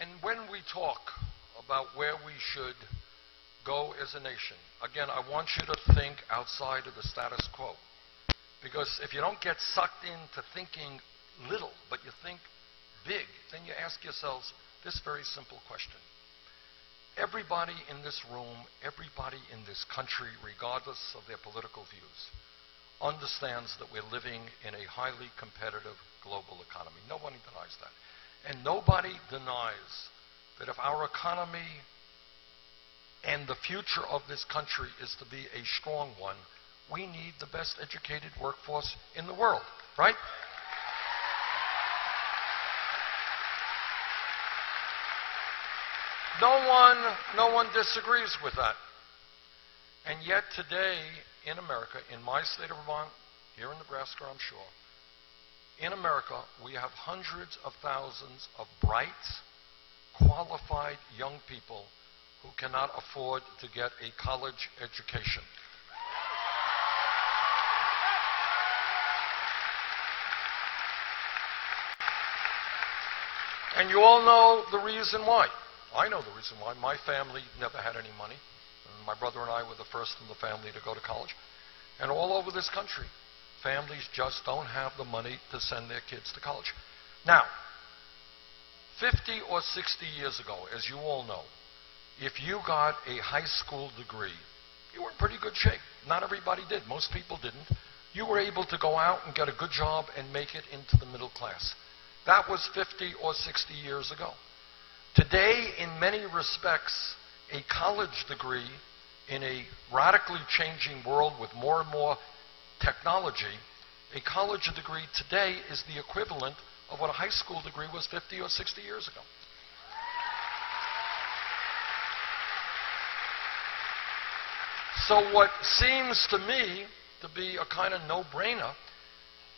And when we talk about where we should go as a nation, again, I want you to think outside of the status quo. Because if you don't get sucked into thinking little, but you think big, then you ask yourselves this very simple question. Everybody in this room, everybody in this country, regardless of their political views, understands that we're living in a highly competitive global economy. Nobody denies that. And nobody denies that if our economy and the future of this country is to be a strong one, we need the best educated workforce in the world, right? No one disagrees with that. And yet today in America, in my state of Vermont, here in Nebraska, I'm sure, in America, we have hundreds of thousands of bright, qualified young people who cannot afford to get a college education. And you all know the reason why. I know the reason why. My family never had any money. My brother and I were the first in the family to go to college. And all over this country, families just don't have the money to send their kids to college. Now, 50 or 60 years ago, as you all know, if you got a high school degree, you were in pretty good shape. Not everybody did. Most people didn't. You were able to go out and get a good job and make it into the middle class. That was 50 or 60 years ago. Today, in many respects, a college degree in a radically changing world with more and more technology, a college degree today is the equivalent of what a high school degree was 50 or 60 years ago. So what seems to me to be a kind of no-brainer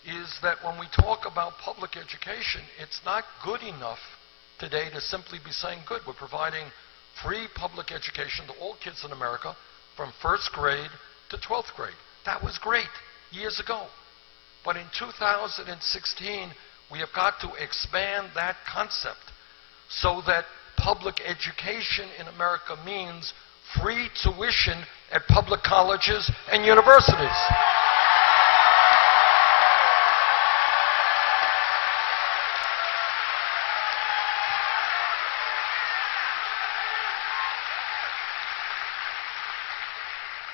is that when we talk about public education, it's not good enough today to simply be saying, good, we're providing free public education to all kids in America from first grade to 12th grade. That was great years ago. But in 2016, we have got to expand that concept so that public education in America means free tuition at public colleges and universities.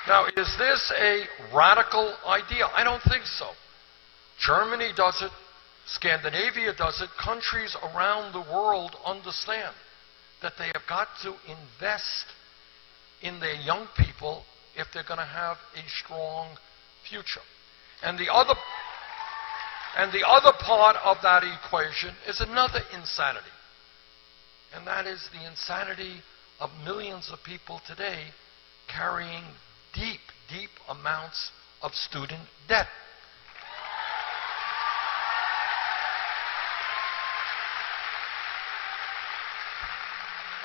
Now, is this a radical idea? I don't think so. Germany does it. Scandinavia does it. Countries around the world understand that they have got to invest in their young people if they're going to have a strong future. And the other part of that equation is another insanity. that is the insanity of millions of people today carrying deep, deep amounts of student debt.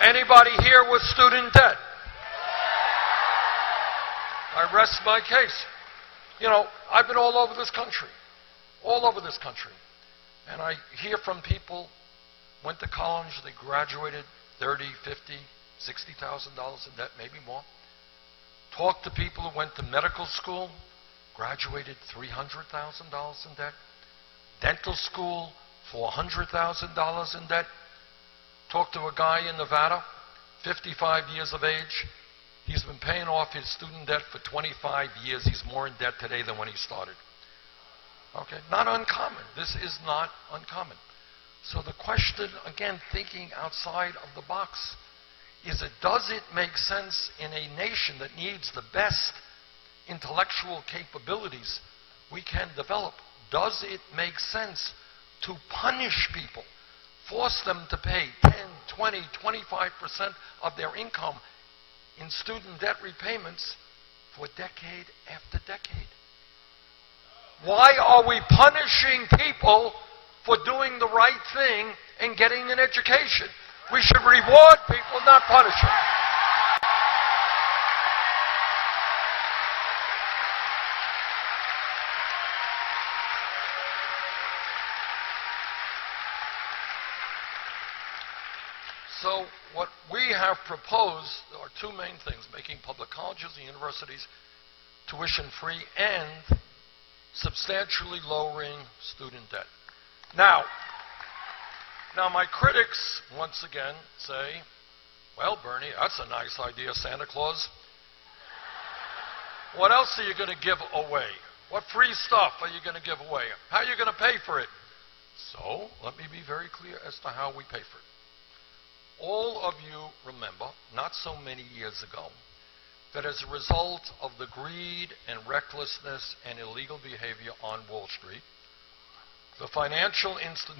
Anybody here with student debt? I rest my case. You know, I've been all over this country, and I hear from people, went to college, they graduated $30,000, $50,000, $60,000 in debt, maybe more. Talk to people who went to medical school, graduated $300,000 in debt. Dental school, $400,000 in debt. Talk to a guy in Nevada, 55 years of age. He's been paying off his student debt for 25 years. He's more in debt today than when he started. Okay, not uncommon. This is not uncommon. So the question, again, thinking outside of the box, is does it make sense in a nation that needs the best intellectual capabilities we can develop? Does it make sense to punish people, force them to pay 10, 20, 25% of their income in student debt repayments for decade after decade? Why are we punishing people for doing the right thing and getting an education? We should reward people, not punish them. So what we have proposed are two main things: making public colleges and universities tuition-free and substantially lowering student debt. Now my critics, once again, say, well, Bernie, that's a nice idea, Santa Claus. What else are you going to give away? What free stuff are you going to give away? How are you going to pay for it? So let me be very clear as to how we pay for it. All of you remember, not so many years ago, that as a result of the greed and recklessness and illegal behavior on Wall Street, the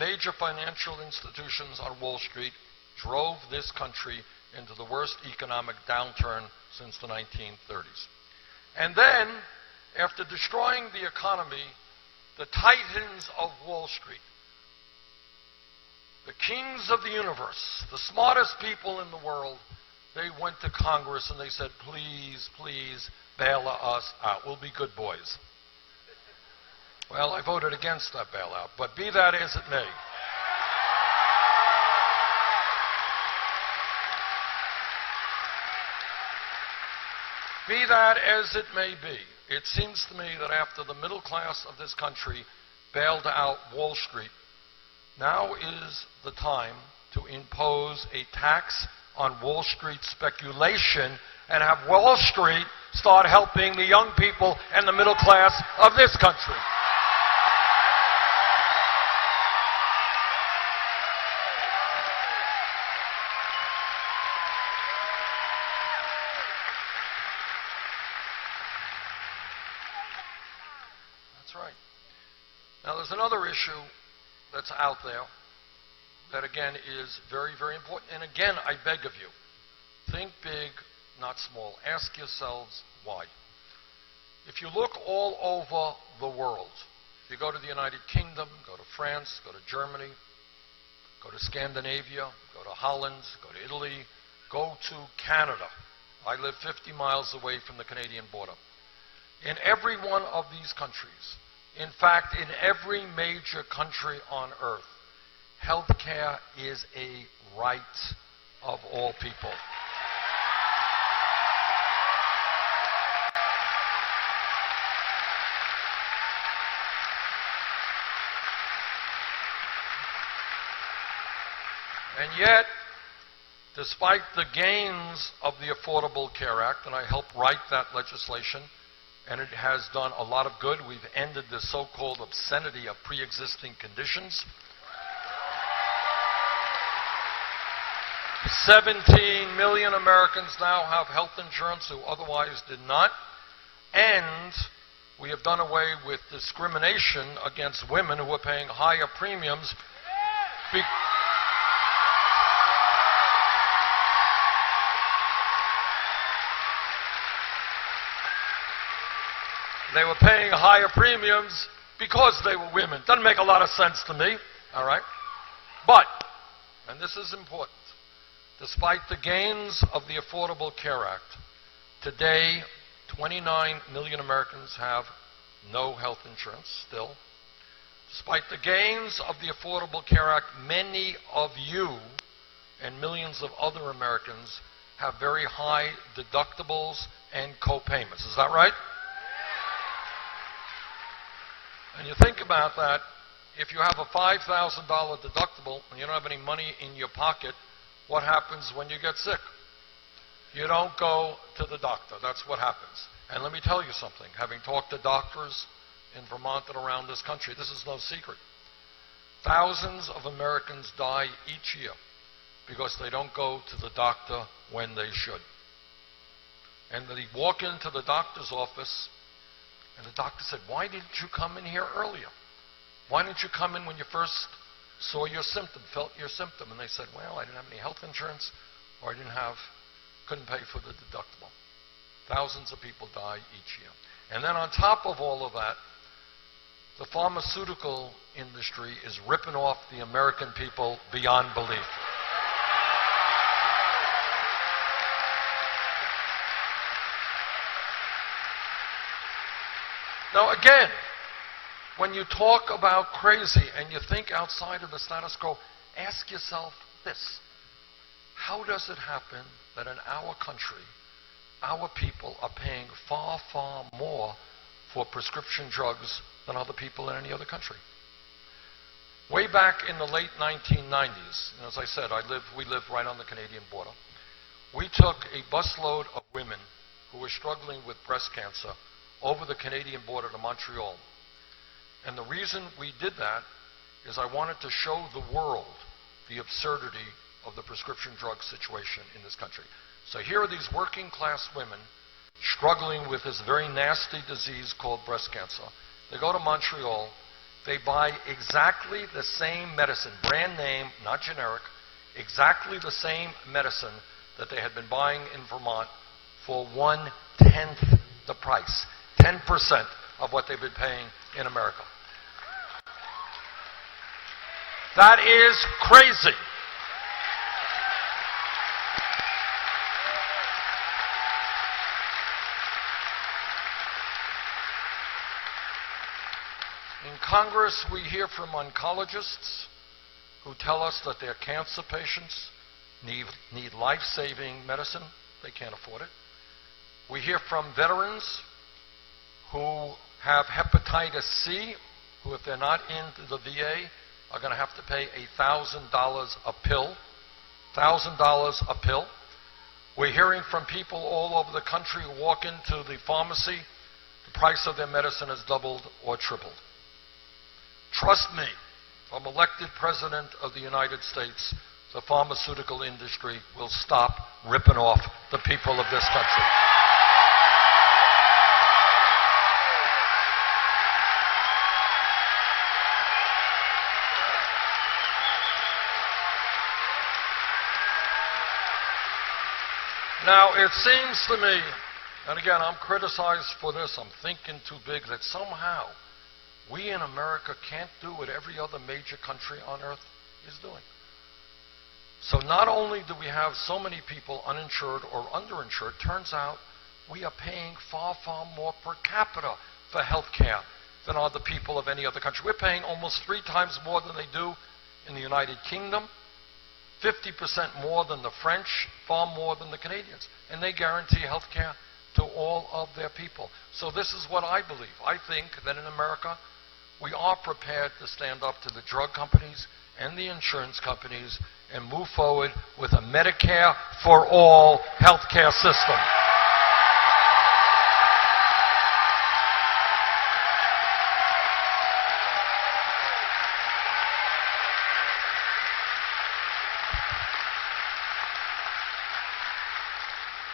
major financial institutions on Wall Street drove this country into the worst economic downturn since the 1930s. And then, after destroying the economy, the titans of Wall Street, the kings of the universe, the smartest people in the world, they went to Congress and they said, please, please, bail us out. We'll be good boys. Well, I voted against that bailout, but be that as it may. Be that as it may be, it seems to me that after the middle class of this country bailed out Wall Street, now is the time to impose a tax on Wall Street speculation and have Wall Street start helping the young people and the middle class of this country. That's right. Now, there's another issue that's out there that, again, is very, very important. And again, I beg of you, think big, not small. Ask yourselves why. If you look all over the world, if you go to the United Kingdom, go to France, go to Germany, go to Scandinavia, go to Holland, go to Italy, go to Canada. I live 50 miles away from the Canadian border. In every one of these countries, in fact, in every major country on earth, health care is a right of all people. And yet, despite the gains of the Affordable Care Act, and I helped write that legislation, and it has done a lot of good. We've ended the so-called obscenity of pre-existing conditions. 17 million Americans now have health insurance who otherwise did not. And we have done away with discrimination against women who are paying higher premiums. They were paying higher premiums because they were women. Doesn't make a lot of sense to me, all right? But, and this is important, despite the gains of the Affordable Care Act, today 29 million Americans have no health insurance still. Despite the gains of the Affordable Care Act, many of you and millions of other Americans have very high deductibles and co-payments. Is that right? And you think about that, if you have a $5,000 deductible and you don't have any money in your pocket, what happens when you get sick? You don't go to the doctor. That's what happens. And let me tell you something. Having talked to doctors in Vermont and around this country, this is no secret. Thousands of Americans die each year because they don't go to the doctor when they should. And they walk into the doctor's office, and the doctor said, "Why didn't you come in here earlier? Why didn't you come in when you first saw your symptom, felt your symptom?" And they said, "Well, I didn't have any health insurance, or I couldn't pay for the deductible." Thousands of people die each year. And then on top of all of that, the pharmaceutical industry is ripping off the American people beyond belief. Now again, when you talk about crazy and you think outside of the status quo, ask yourself this. How does it happen that in our country, our people are paying far, far more for prescription drugs than other people in any other country? Way back in the late 1990s, and as I said, we live right on the Canadian border, we took a busload of women who were struggling with breast cancer over the Canadian border to Montreal. And the reason we did that is I wanted to show the world the absurdity of the prescription drug situation in this country. So here are these working class women struggling with this very nasty disease called breast cancer. They go to Montreal, they buy exactly the same medicine, brand name, not generic, exactly the same medicine that they had been buying in Vermont for 1/10 the price, 10% of what they've been paying in America. That is crazy. In Congress, we hear from oncologists who tell us that their cancer patients need life-saving medicine. They can't afford it. We hear from veterans who have hepatitis C, who, if they're not in the VA, are going to have to pay $1,000 a pill. $1,000 a pill. We're hearing from people all over the country who walk into the pharmacy, the price of their medicine has doubled or tripled. Trust me, if I'm elected President of the United States, the pharmaceutical industry will stop ripping off the people of this country. Now, it seems to me, and again, I'm criticized for this, I'm thinking too big, that somehow we in America can't do what every other major country on earth is doing. So not only do we have so many people uninsured or underinsured, turns out we are paying far, far more per capita for health care than other people of any other country. We're paying almost 3 times more than they do in the United Kingdom, 50% more than the French, far more than the Canadians. And they guarantee health care to all of their people. So this is what I believe. I think that in America, we are prepared to stand up to the drug companies and the insurance companies and move forward with a Medicare for all health care system.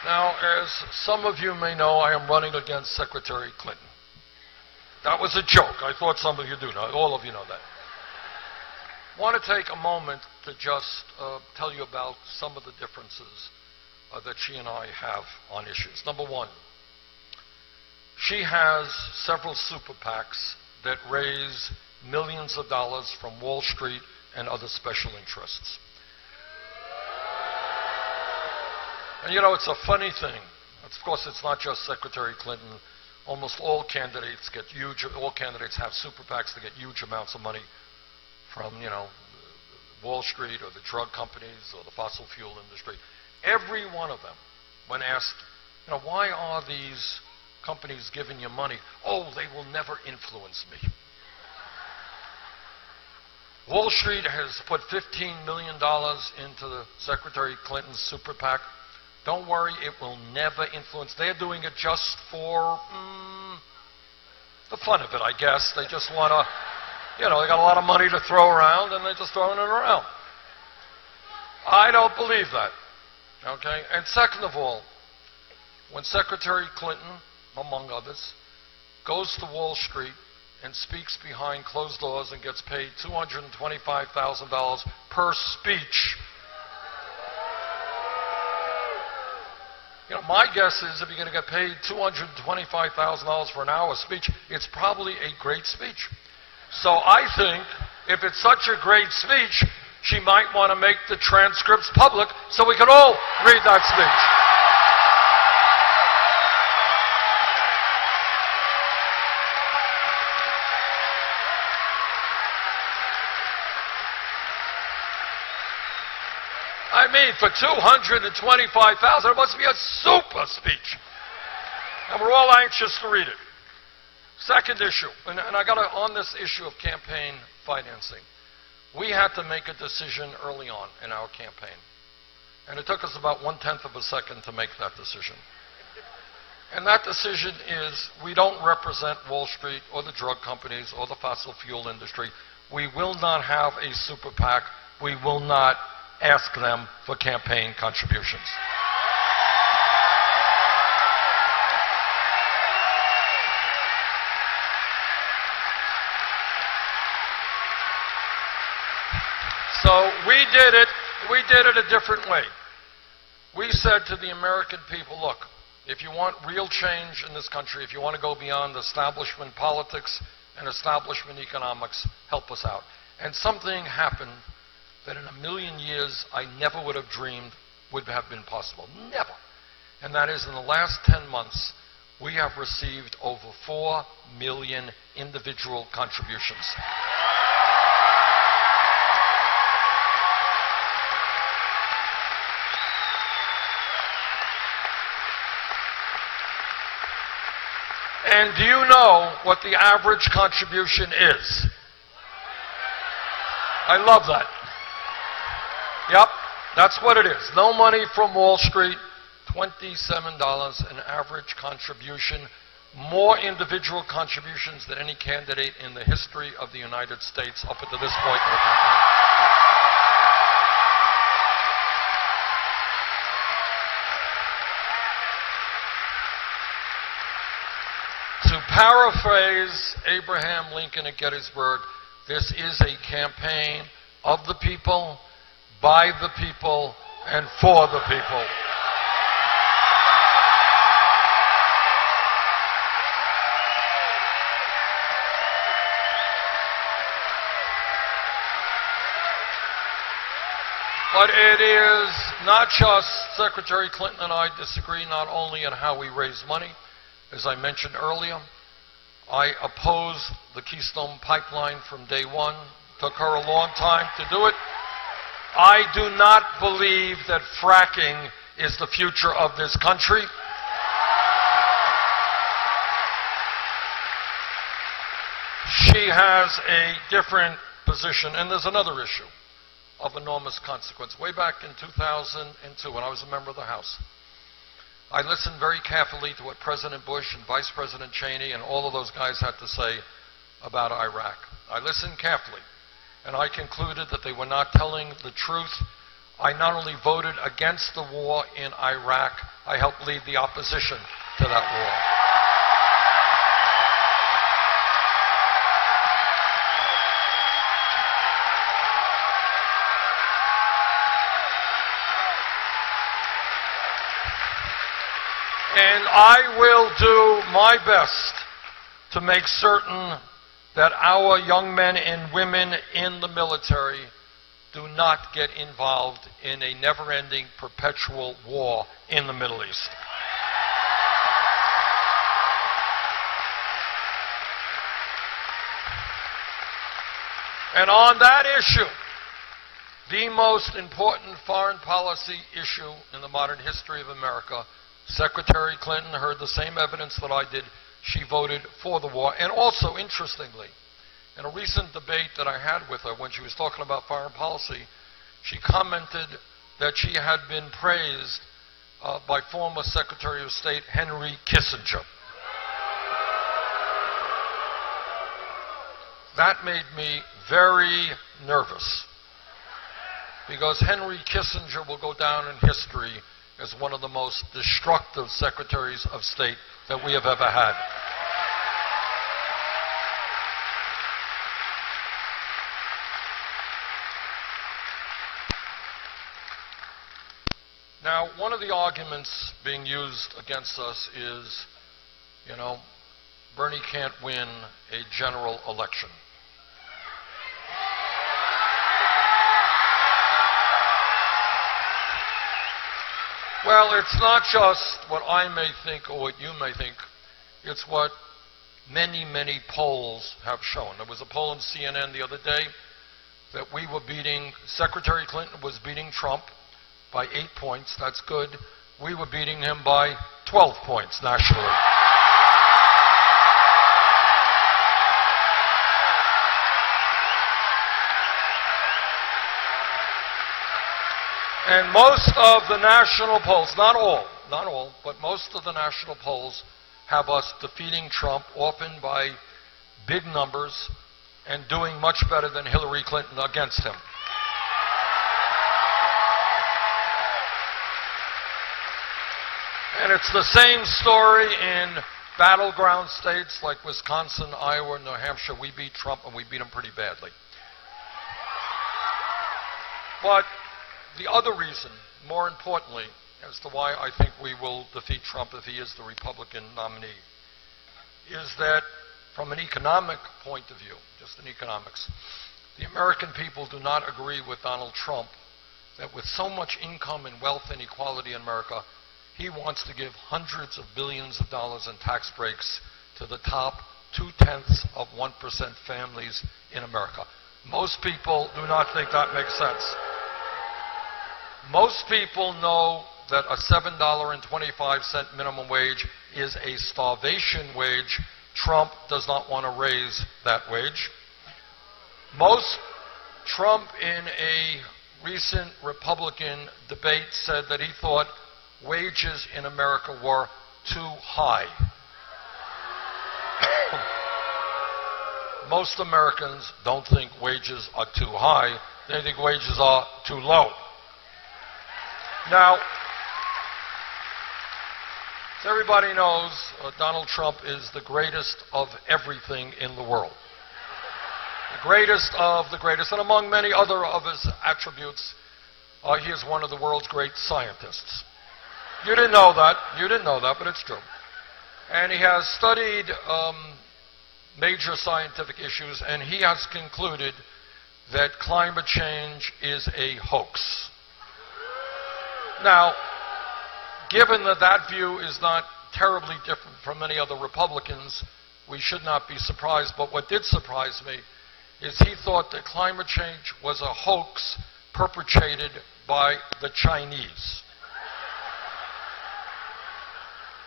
Now, as some of you may know, I am running against Secretary Clinton. That was a joke. I thought some of you do know. All of you know that. I want to take a moment to just tell you about some of the differences that she and I have on issues. Number one, She has several super PACs that raise millions of dollars from Wall Street and other special interests. And you know, it's a funny thing. Of course, it's not just Secretary Clinton. Almost all candidates have super PACs that get huge amounts of money from, you know, Wall Street or the drug companies or the fossil fuel industry. Every one of them, when asked, you know, why are these companies giving you money? Oh, they will never influence me. Wall Street has put $15 million into the Secretary Clinton's super PAC. Don't worry, it will never influence. They're doing it just for the fun of it, I guess. They just want to, you know, they got a lot of money to throw around, and they're just throwing it around. I don't believe that, okay? And second of all, when Secretary Clinton, among others, goes to Wall Street and speaks behind closed doors and gets paid $225,000 per speech, you know, my guess is if you're going to get paid $225,000 for an hour speech, it's probably a great speech. So I think if it's such a great speech, she might want to make the transcripts public so we can all read that speech. I mean, for $225,000, it must be a super speech. And we're all anxious to read it. Second issue, and I got on this issue of campaign financing. We had to make a decision early on in our campaign. And it took us about 1/10 of a second to make that decision. And that decision is we don't represent Wall Street or the drug companies or the fossil fuel industry. We will not have a super PAC. We will not ask them for campaign contributions. So we did it a different way. We said to the American people, look, if you want real change in this country, if you want to go beyond establishment politics and establishment economics, help us out. And something happened that in a million years I never would have dreamed would have been possible. Never. And that is in the last 10 months, we have received over 4 million individual contributions. And do you know what the average contribution is? I love that. Yep, that's what it is. No money from Wall Street, $27 an average contribution. More individual contributions than any candidate in the history of the United States up until this point in the campaign. To paraphrase Abraham Lincoln at Gettysburg, this is a campaign of the people, by the people, and for the people. But it is not just Secretary Clinton and I disagree not only on how we raise money. As I mentioned earlier, I opposed the Keystone Pipeline from day one. Took her a long time to do it. I do not believe that fracking is the future of this country. She has a different position. And there's another issue of enormous consequence. Way back in 2002, when I was a member of the House, I listened very carefully to what President Bush and Vice President Cheney and all of those guys had to say about Iraq. I listened carefully, and I concluded that they were not telling the truth. I not only voted against the war in Iraq, I helped lead the opposition to that war. And I will do my best to make certain that our young men and women in the military do not get involved in a never-ending, perpetual war in the Middle East. And on that issue, the most important foreign policy issue in the modern history of America, Secretary Clinton heard the same evidence that I did. She voted for the war. And also, interestingly, in a recent debate that I had with her when she was talking about foreign policy, she commented that she had been praised by former Secretary of State Henry Kissinger. That made me very nervous, because Henry Kissinger will go down in history as one of the most destructive secretaries of state that we have ever had. Now, one of the arguments being used against us is, you know, Bernie can't win a general election. Well, it's not just what I may think or what you may think. It's what many, many polls have shown. There was a poll on CNN the other day that we were beating, Secretary Clinton was beating Trump by 8 points. That's good. We were beating him by 12 points nationally. And most of the national polls, not all, but most of the national polls have us defeating Trump, often by big numbers, and doing much better than Hillary Clinton against him. And it's the same story in battleground states like Wisconsin, Iowa, New Hampshire. We beat Trump, and we beat him pretty badly. But the other reason, more importantly, as to why I think we will defeat Trump if he is the Republican nominee, is that from an economic point of view, just in economics, the American people do not agree with Donald Trump that with so much income and wealth inequality in America, he wants to give hundreds of billions of dollars in tax breaks to the top 0.2% families in America. Most people do not think that makes sense. Most people know that a $7.25 minimum wage is a starvation wage. Trump does not want to raise that wage. Trump in a recent Republican debate said that he thought wages in America were too high. Most Americans don't think wages are too high. They think wages are too low. Now, as everybody knows, Donald Trump is the greatest of everything in the world. The greatest of the greatest. And among many other of his attributes, he is one of the world's great scientists. You didn't know that. You didn't know that, but it's true. And he has studied major scientific issues, and he has concluded that climate change is a hoax. Now, given that that view is not terribly different from many other Republicans, we should not be surprised. But what did surprise me is he thought that climate change was a hoax perpetrated by the Chinese.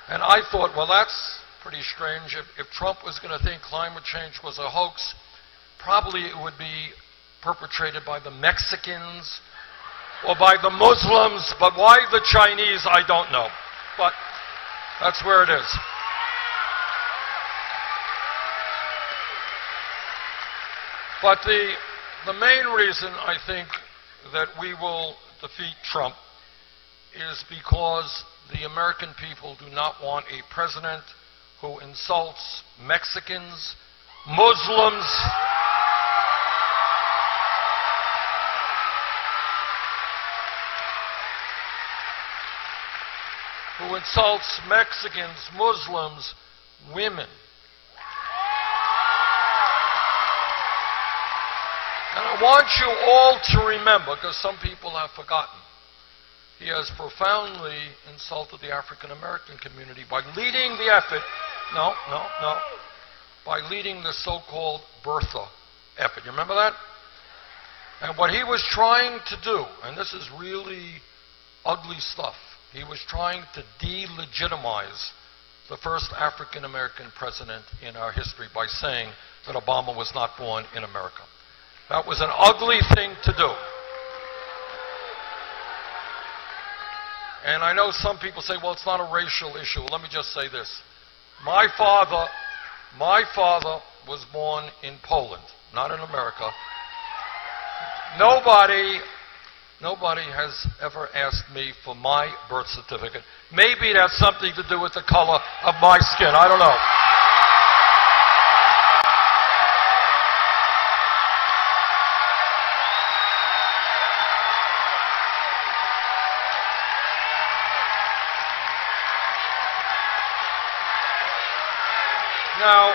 And I thought, well, that's pretty strange. If Trump was going to think climate change was a hoax, probably it would be perpetrated by the Mexicans or by the Muslims, but why the Chinese, I don't know. But that's where it is. But the main reason I think that we will defeat Trump is because the American people do not want a president who insults Mexicans, Muslims, who insults Mexicans, Muslims, women. And I want you all to remember, because some people have forgotten, he has profoundly insulted the African American community by leading the effort, by leading the so-called birther effort. You remember that? And what he was trying to do, and this is really ugly stuff, he was trying to delegitimize the first African American president in our history by saying that Obama was not born in America. That was an ugly thing to do. And I know some people say, well, it's not a racial issue. Let me just say this. My father was born in Poland, not in America. Nobody has ever asked me for my birth certificate. Maybe it has something to do with the color of my skin. I don't know. Now,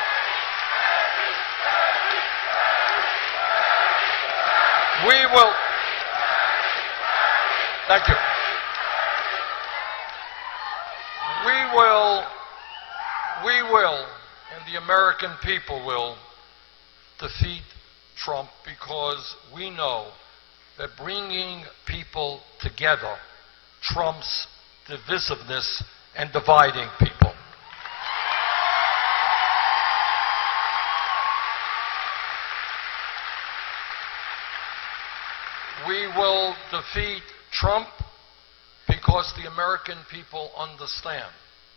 we will, thank you. We will, and the American people will, defeat Trump because we know that bringing people together trumps divisiveness and dividing people. We will defeat Trump because the American people understand,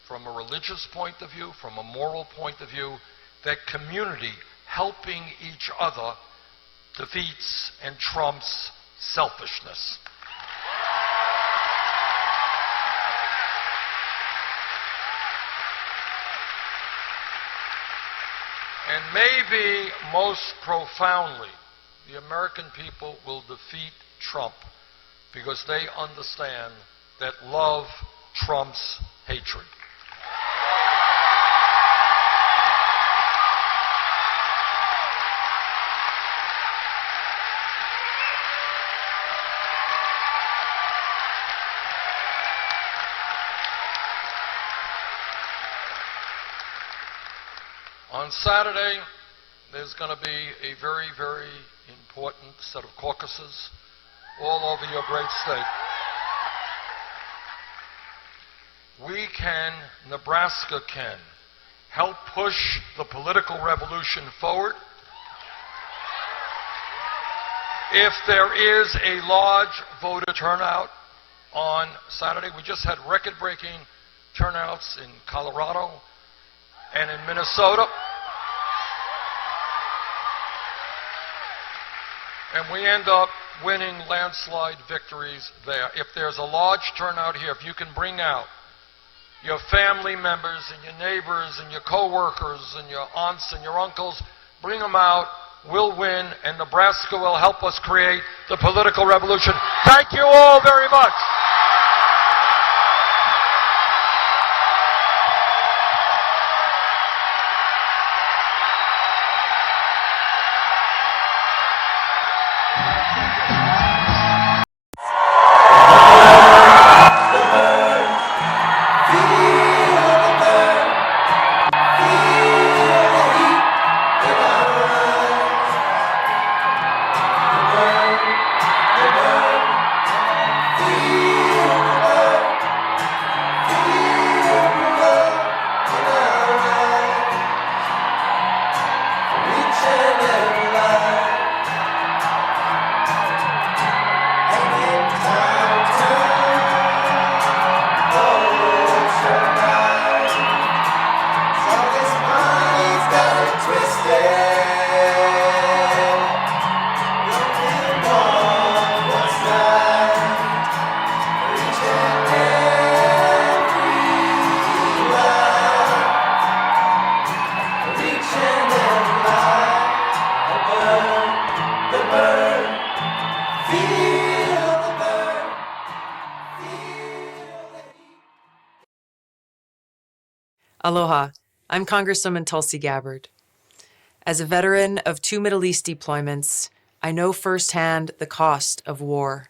from a religious point of view, from a moral point of view, that community, helping each other, defeats and trumps selfishness. And maybe most profoundly, the American people will defeat Trump because they understand that love trumps hatred. On Saturday, there's going to be a very, very important set of caucuses all over your great state. We can, Nebraska can, help push the political revolution forward if there is a large voter turnout on Saturday. We just had record-breaking turnouts in Colorado and in Minnesota. And we end up winning landslide victories there. If there's a large turnout here, if you can bring out your family members and your neighbors and your co-workers and your aunts and your uncles, bring them out, we'll win, and Nebraska will help us create the political revolution. Thank you all very much. Feel Aloha, I'm Congresswoman Tulsi Gabbard. As a veteran of 2 Middle East deployments, I know firsthand the cost of war.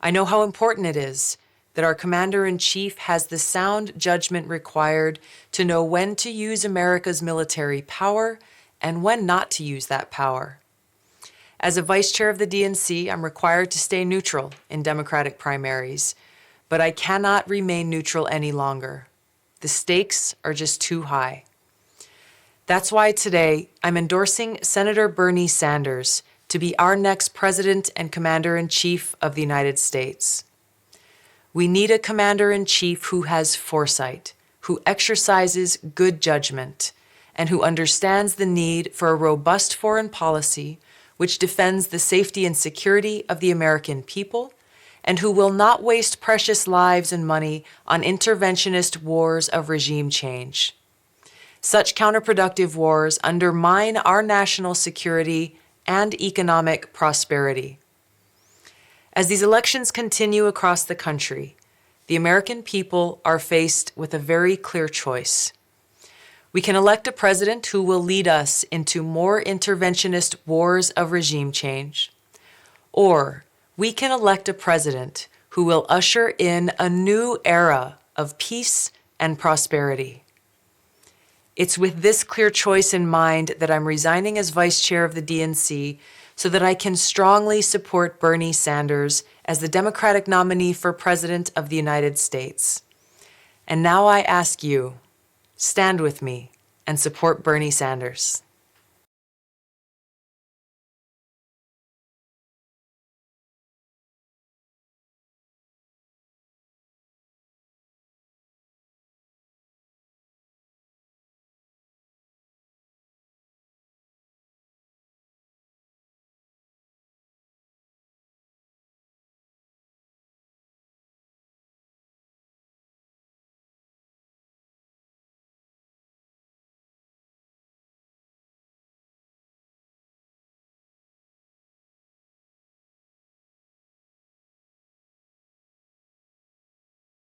I know how important it is that our Commander-in-Chief has the sound judgment required to know when to use America's military power and when not to use that power. As a Vice Chair of the DNC, I'm required to stay neutral in Democratic primaries, but I cannot remain neutral any longer. The stakes are just too high. That's why today I'm endorsing Senator Bernie Sanders to be our next President and Commander-in-Chief of the United States. We need a Commander-in-Chief who has foresight, who exercises good judgment, and who understands the need for a robust foreign policy which defends the safety and security of the American people, and who will not waste precious lives and money on interventionist wars of regime change. Such counterproductive wars undermine our national security and economic prosperity. As these elections continue across the country, the American people are faced with a very clear choice. We can elect a president who will lead us into more interventionist wars of regime change, or we can elect a president who will usher in a new era of peace and prosperity. It's with this clear choice in mind that I'm resigning as Vice Chair of the DNC so that I can strongly support Bernie Sanders as the Democratic nominee for President of the United States. And now I ask you, stand with me and support Bernie Sanders.